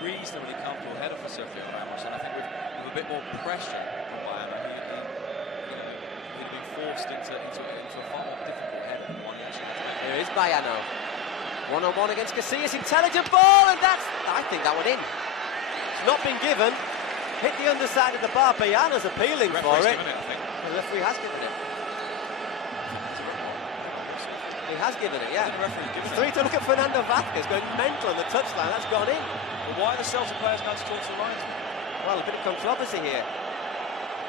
reasonably comfortable header for Sergio Ramos, and I think with a bit more pressure on Bayano, he'd been forced into a far more difficult header than the one he actually had. Here is Bayano, one-on-one against Casillas, intelligent ball, and I think that one in. It's not been given. Hit the underside of the bar. Bayano's appealing for it. Given it, I think. The referee has given it. He has given it, yeah. The referee's given Three to look at Fernando Vázquez going mental on the touchline. That's gone in. Well, why are the Celta players going to talk to the linesman? Well, a bit of controversy here.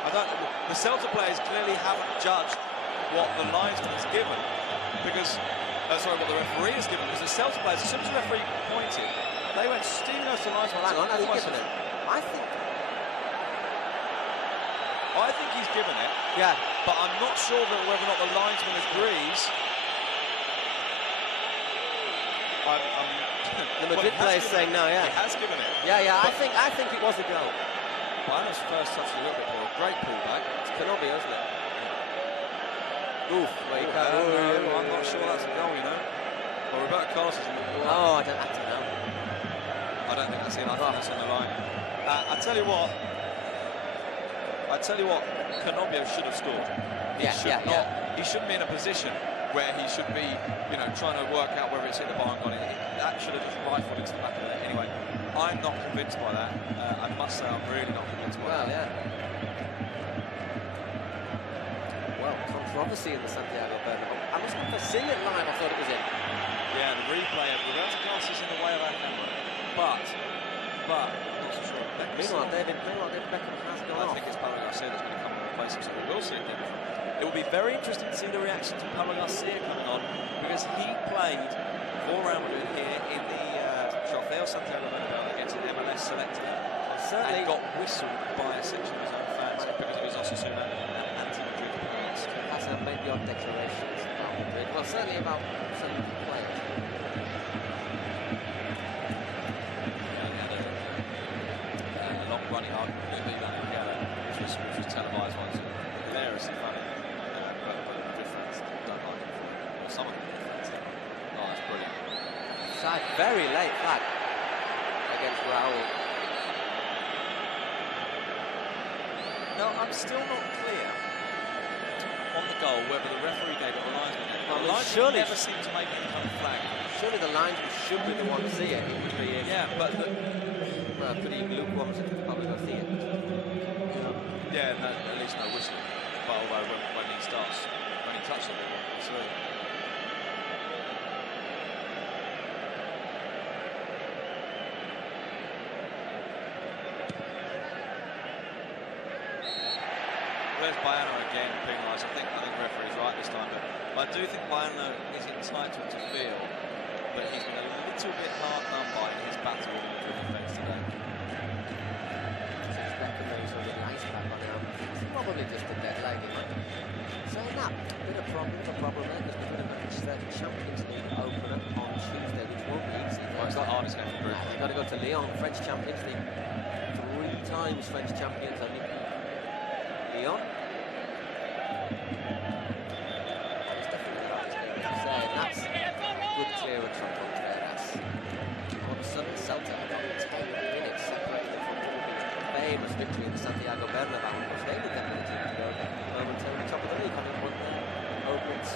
The Celta players clearly haven't judged what the linesman has given, because what the referee has given. Because the Celta players, as soon as the referee pointed, they went steaming over to the linesman. Well, hang on, has he given it? I think he's given it. Yeah. But I'm not sure that whether or not the linesman agrees. The Madrid player's saying no, yeah. He has given it. Yeah, I think it was a goal. Bayano's first touch is a little bit more. Great pullback. It's Canobio, isn't it? Oof. I'm not sure that's a goal, you know. Well, Roberto Carlos is in the goal. Oh, I don't know. I don't think that's in. I think that's on the line. I tell you what, Canobio should have scored. He shouldn't be in a position where he should be, trying to work out whether it's hit the bar and gone in. That should have just rifled into the back of the net. Anyway, I'm not convinced by that. I must say I'm really not convinced by that. Yeah. Well, controversy in the Santiago Bernabeu. I must have seen it live. I thought it was in. Yeah, the replay of Roberto Carlos is in the way of our camera. But I'm not so sure. Meanwhile, David Beckham has gone off. I think it's Pablo Garcia that's going to come and replace him, so we will see it again. It will be very interesting to see the reaction to Pablo Garcia coming on, because he played for Real Madrid here in the Trofeo Santiago Bernabeu against an MLS selector, and got whistled by a section of his own fans because of his Osasuna and anti-Madrid players. Hasn't made the odd declarations about Madrid. Well, certainly about some players. Running argument with Milan together, which was televised once. Hilariously funny. But the Madrid fans don't like it. Some of the Madrid fans. Oh, that's brilliant. offside. Very late flag against Raul. No, I'm still not clear on the goal whether the referee gave it or the linesman. Well, The linesman surely never seemed to make any kind of flag. Surely the linesman should be the one to see it. It would be. Yeah, but Well, pretty lukewarm, so probably go see it. Yeah, no, at least no whistling. But although when he touched it, absolutely. Where's Bayano again penalised? I think the referee's right this time, but I do think Bayano is entitled to feel that he's been a little bit hard done by in his battle with the Madrid defence today. Probably just a dead leg, you know. Saying that, a bit of problem there, because we're going to finish the Champions League opener on Tuesday, which won't be easy. Well, it's the hardest game for the group. They've got to go to Lyon, French Champions League. 3 times French champions, only. Lyon. It's definitely the hardest game to say. That's good clearance from Contreras. All of a sudden, Celta have got 10 minutes separated from famous victory in the Santiago Bernabeu, which they would definitely go momentarily top of the league, having won over 2-0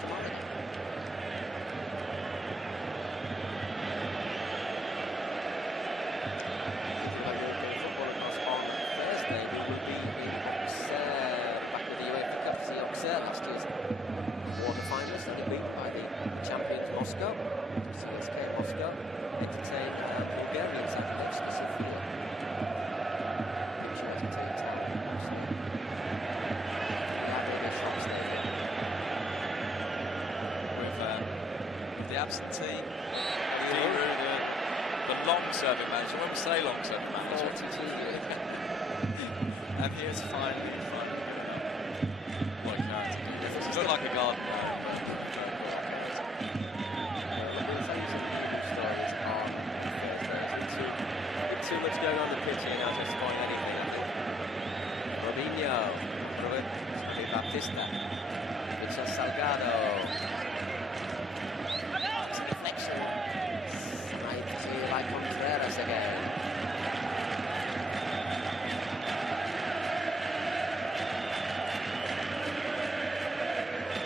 tomorrow. European football, of course, on Thursday we will be in Auxerre, back with the UEFA Cup to see Auxerre, last year's quarter-finalists, and beaten by the champions Moscow. CSK Moscow entertain Bulgarian side of Sofia. The absentee, the long-serving manager. When we say long-serving manager, and here's finally in front. What a character! It's not like a garden. Too much going on the pitch here now to spoil anything, I think. Robinho, Baptista, Michel Salgado. It's a deflection. Slightly like Contreras again.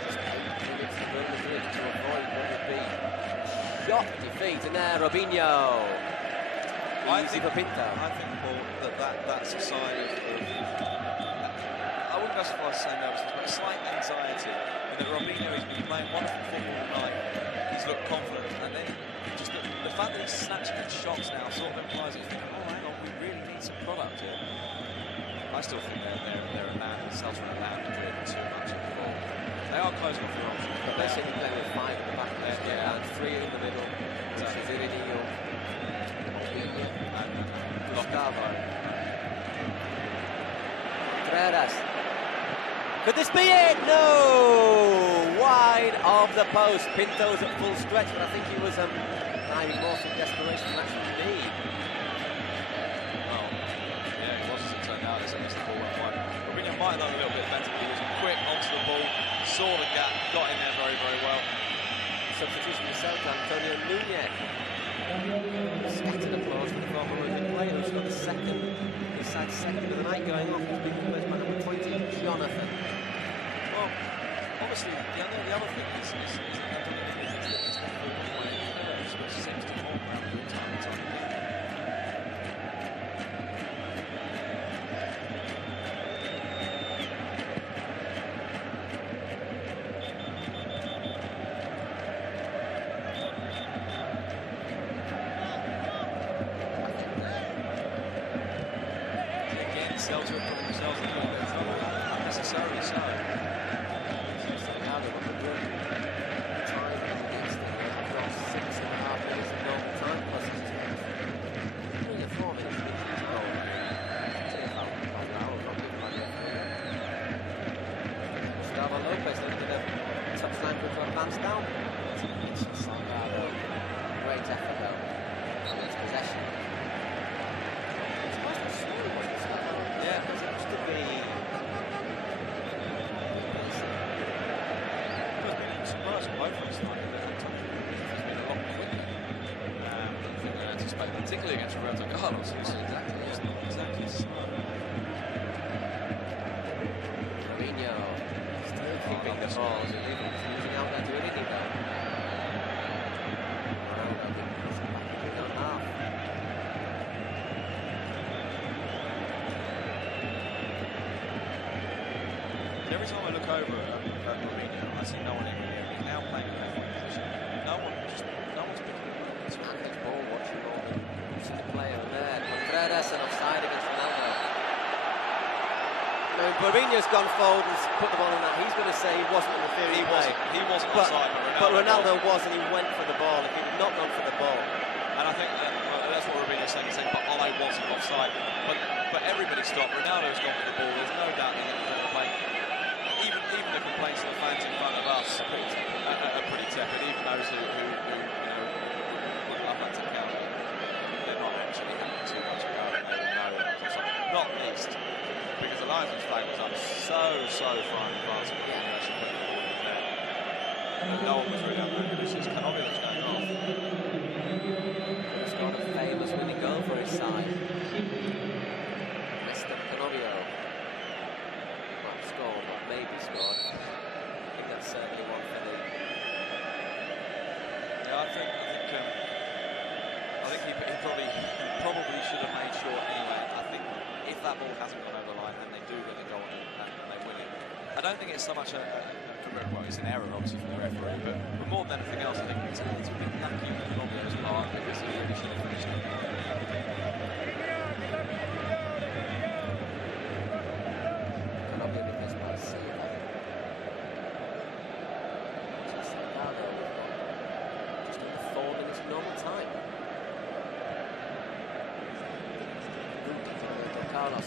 Just 8 minutes to Real Madrid to avoid what would be shock defeat, and there Robinho. I think, Paul, that's a sign of I wouldn't go so far as to say nervousness, but a slight anxiety. And that Robinho has been playing wonderful football tonight. He's looked confident, and then just the fact that he's snatching at shots now sort of implies that he's thinking, oh, hang on, we really need some product here. I still think they're a man, Celta and a man Madrid too much of the ball. They are closing off the options. But basically playing with 5 in the back, and 3 in the middle, which is Irineo. Gustavo. Contreras. Could this be it? No! Wide of the post. Pinto's at full stretch, but I think he was driving more from desperation than actually need. Well, yeah, it was as it turned out. As the ball went wide. Robinho might have done a little bit better, but he was quick onto the ball, saw the gap, got in there very, very well. Substitution for Celta, Antonio Núñez. Scattered applause for the former Madrid player who's got the second, his side's second of the night going off. He's been replaced by number 20, Jonathan. Well, obviously, the other thing is that it's the football way which seems to hold around from time to time. Celta have put themselves in a little bit of trouble, unnecessarily so. Now they want to work time against them. They've got 6.5 minutes of normal time plus 3 or 4 minutes of each goal. Gustavo Lopez looking at the touchline to advance down. Salgado. Great effort though. And it's possession. It's quite a small one. Yeah, because it used to be. I've been surprised both of us tonight. There's been a early against Roberto Carlos. Exactly. Exactly. Mourinho still keeping the ball. He's losing out there to anything now. Ronaldo didn't push it back into his own half. Every time I look over at Mourinho, I see no one in here. He's now playing a left position. No one's picking it up. It's Andy's ball watching all the player there. Contreras and offside against Ronaldo. Now Mourinho's gone forward and put the ball in that. He's going to say he wasn't in the theory play. He wasn't offside, but Ronaldo was, and he went for the ball. If he had not gone for the ball. And I think that's what Mourinho's saying. He's saying, but I wasn't offside. But everybody stopped. Ronaldo's gone for the ball. There's no doubt that he's going to play. Even the complaints of the fans in front of us are pretty tepid. Even those who would love that to count, they're not actually having too much about it. They would know that it was offside. Not least because the linesman's flag was up so far in advance of when he actually put the ball in there. And no one was really up there. It was just Canobio that's going off. He's got a famous winning goal for his side. Mr. Canobio. Well, scored, or maybe scored. I think that's certainly one for the... Yeah, I think he probably should have made sure anyway. I think if that ball hasn't gone over the line and they do get the goal and they win it, I don't think it's so much well, it's an error obviously from the referee, but more than anything else, I think it's a bit lucky on Canobio's part because he really should have finished it. Canobio with this by Silva. Just under 4 minutes of normal time. Carlos.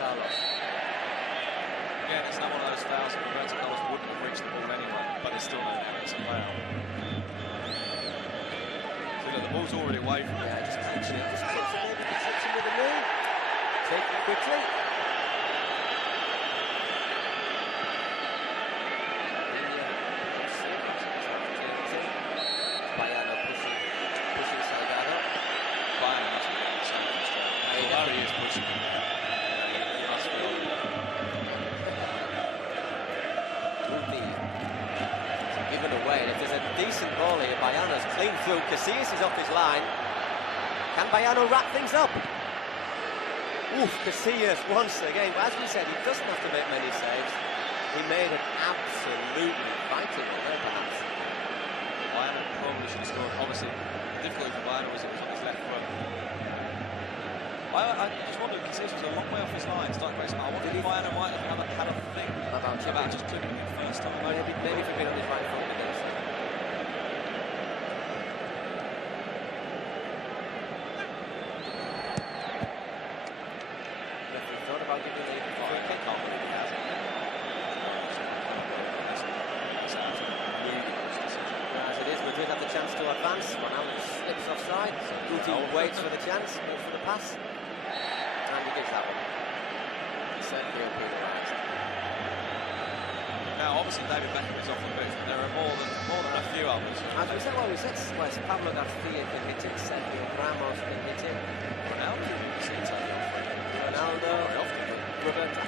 Carlos. Again, it's not one of those fouls that Roberto Carlos wouldn't have reached the ball anyway, but there's still no doubt it's a foul. So look, the ball's already away from him. Yeah, just touch it. Just touch it, maybe touch it with a knee. Take it quickly. Bayano pushing Salgado. Bayern actually getting the same straight. Although he is pushing him. He must be on. Given away, and if there's a decent ball here, Bayano's clean through. Casillas is off his line. Can Bayano wrap things up? Oof, Casillas once again. Well, as we said, he doesn't have to make many saves. He made an absolutely fighting one there, perhaps. Bayern probably should have scored. Obviously, the difficulty for Bayern was it was on his left foot. I just wondered, Casillas was a long way off his line, starting racing. I wonder if Bayern might have had a thing about just clipping him first time. Maybe if he'd been on his right foot with this. Referee thought about giving a free kick. Can't believe he hasn't. As it is, Madrid have the chance to advance. Ronaldo slips offside. Guti waits for the chance, waits for the pass. And he gives that one. He's certainly penalised. Now, obviously, David Beckham is off the pitch, but there are more than a few others. As we said, West Pablo Garcia can hit it, Sergio Ramos can hit it. Ronaldo, Ronaldo, Roberto.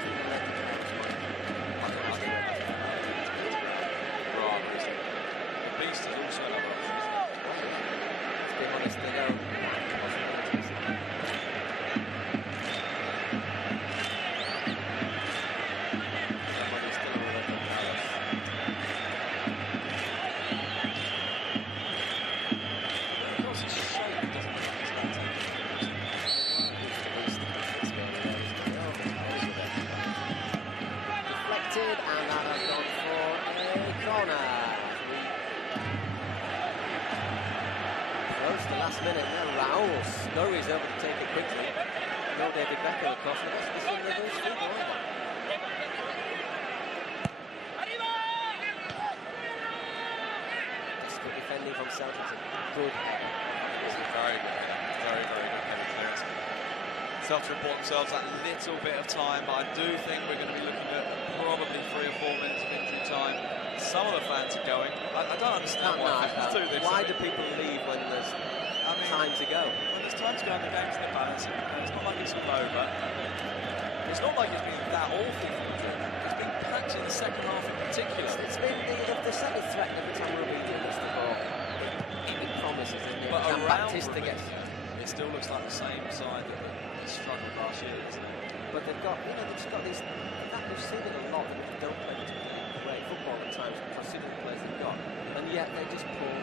The Beast is also another option, isn't it? Let's be honest, they don't. And that has gone for a corner. Close to the last minute now. Raul scurries over to take it quickly. No David Beckham, of course. That's the thing they do is people, aren't they? Desperate defending from Celta. Good. It's a very good header. Very good header clearance. Celta have bought themselves that little bit of time, but I do think we're going to be looking at probably 3 or 4 minutes of injury time. Some of the fans are going. I don't understand why fans do this. Why do people leave when there's time to go? When there's time to go and the game's in the balance, it's not like it's all over. It's not like it's been that awful. It's been packed in the second half in particular. It's been the second threat every time Robinho gets the ball. It promises, isn't it? But around Baptista gets. It still looks like the same side that struggled last year, isn't it? But they've got, they've just got these. We've seen it a lot that they don't play great football at times, considering the players they've got, and yet they just pull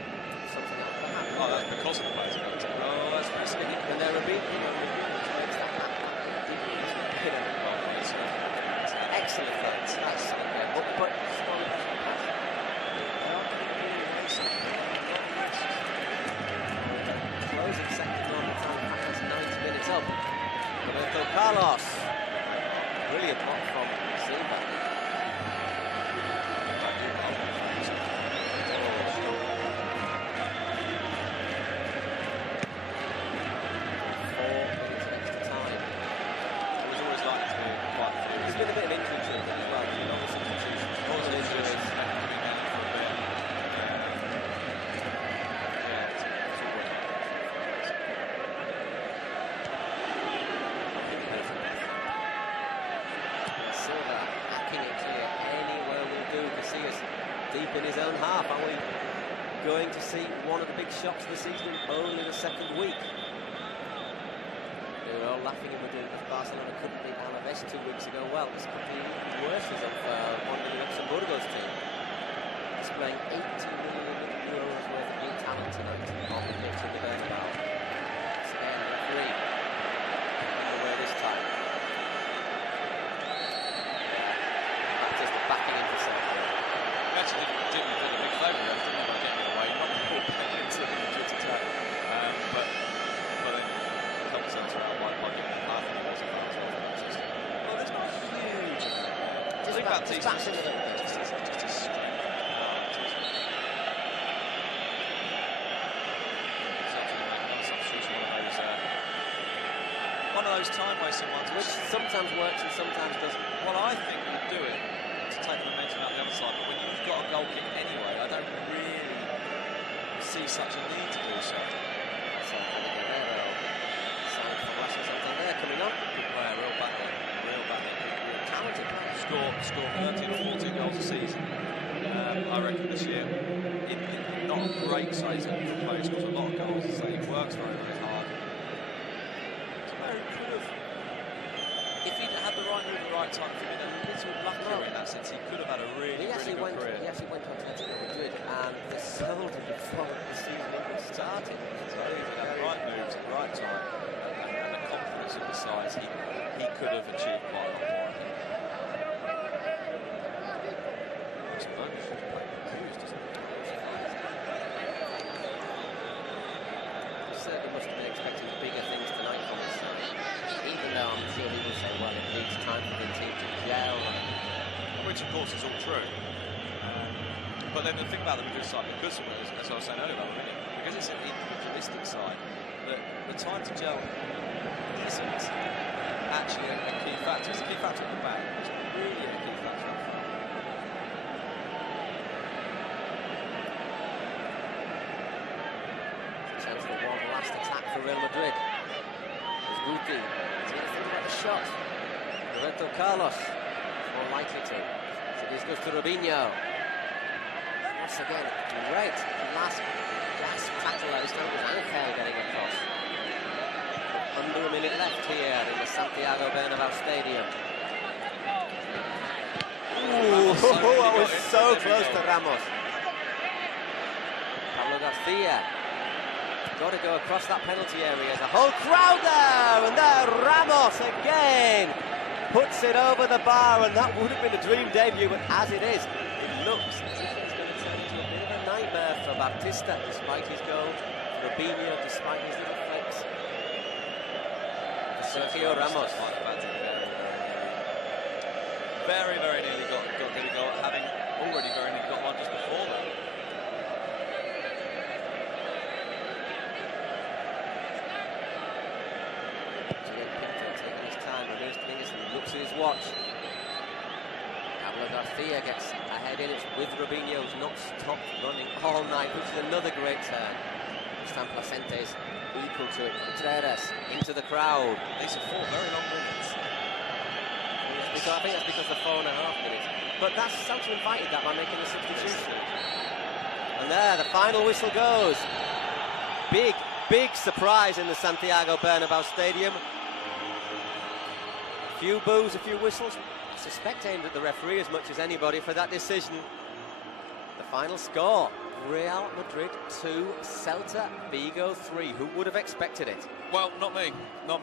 something out of the hat. Oh, that's because of the players they've got. Oh, that's risky. And they're a bit, makes that happen. It's excellent. That's excellent. But closing second on the time, that's 90 minutes up. Roberto Carlos. Brilliant block from Silva. There's been a bit of injury to him as well. Obviously, injuries. Silva hacking it clear anywhere will do. Casillas deep in his own half. Are we going to see one of the big shocks of the season in only the second week? They were all laughing in Madrid because Barcelona couldn't beat Alaves 2 weeks ago. Well, this could be worse result for one of the Luxembourgo's team. Displaying 80 million euros worth of new talent tonight on the pitch in the Bernabeu. Spain referee underway this time. Baptista backing into Celta. He actually did a big favour there, didn't he, by getting it away, not into the Madrid attack. But then helped Celta out by giving it half of the as well. Well, there's not huge. I think Baptista just a straight. One of those time-wasting ones, Which sometimes works and sometimes doesn't. Well, I think we'd do it to take the momentum out the other side, but when you've got a goal kick anyway, I don't really see such a need to do so. They're coming up. Good player, real back there, Talented player. Score 13 or 14 goals a season. I reckon this year, not a great size for players, scores a lot of goals, so he works very, very hard. If he'd had the right move at the right time, if he'd been a little luckier in that sense, he could have had a really good career. He actually went on to Atletico Madrid and they sold him before the season even started. So if he'd had the right moves at the right time and the confidence of the size, he could have achieved quite a lot more. Certainly must have been expecting bigger things tonight from his son. Even though I'm sure he will say, well, it needs time for the team to gel. Which, of course, is all true. But then the thing about the Madrid side, because, as I was saying earlier about Mourinho, because it's an individualistic side, the time to gel isn't actually a key factor. It's a key factor at the back. It's really a key factor up front. Chance for one last attack for Real Madrid. There's Ruti. He's going to think about the shot. Roberto Carlos, more likely to. So this goes to Robinho. Once again, great. Last tackle there. This time it was Angel getting across. Under a minute left here in the Santiago Bernabeu Stadium. Ooh, that was so close to Ramos. Pablo Garcia. Got to go across that penalty area. There's a whole crowd there, and there Ramos again puts it over the bar, and that would have been a dream debut, but as it is, it looks as if it's going to turn into a bit of a nightmare for Baptista, despite his goal, Robinho, despite his little flicks. Sergio Ramos. Very, very nearly got the goal, having already very nearly got one just before that. Luis Dominguez looks at his watch. Pablo Garcia gets ahead in it with Robinho, who's not stopped running all night, which is another great turn. Tristan Placente is equal to it. Contreras into the crowd. These are 4 very long minutes. I think that's because of 4.5 minutes. But that's Celta invited that by making a substitution. And there, the final whistle goes. Big, big surprise in the Santiago Bernabeu Stadium. A few boos, a few whistles. I suspect aimed at the referee as much as anybody for that decision. The final score, Real Madrid 2, Celta Vigo 3. Who would have expected it? Well, not me. Not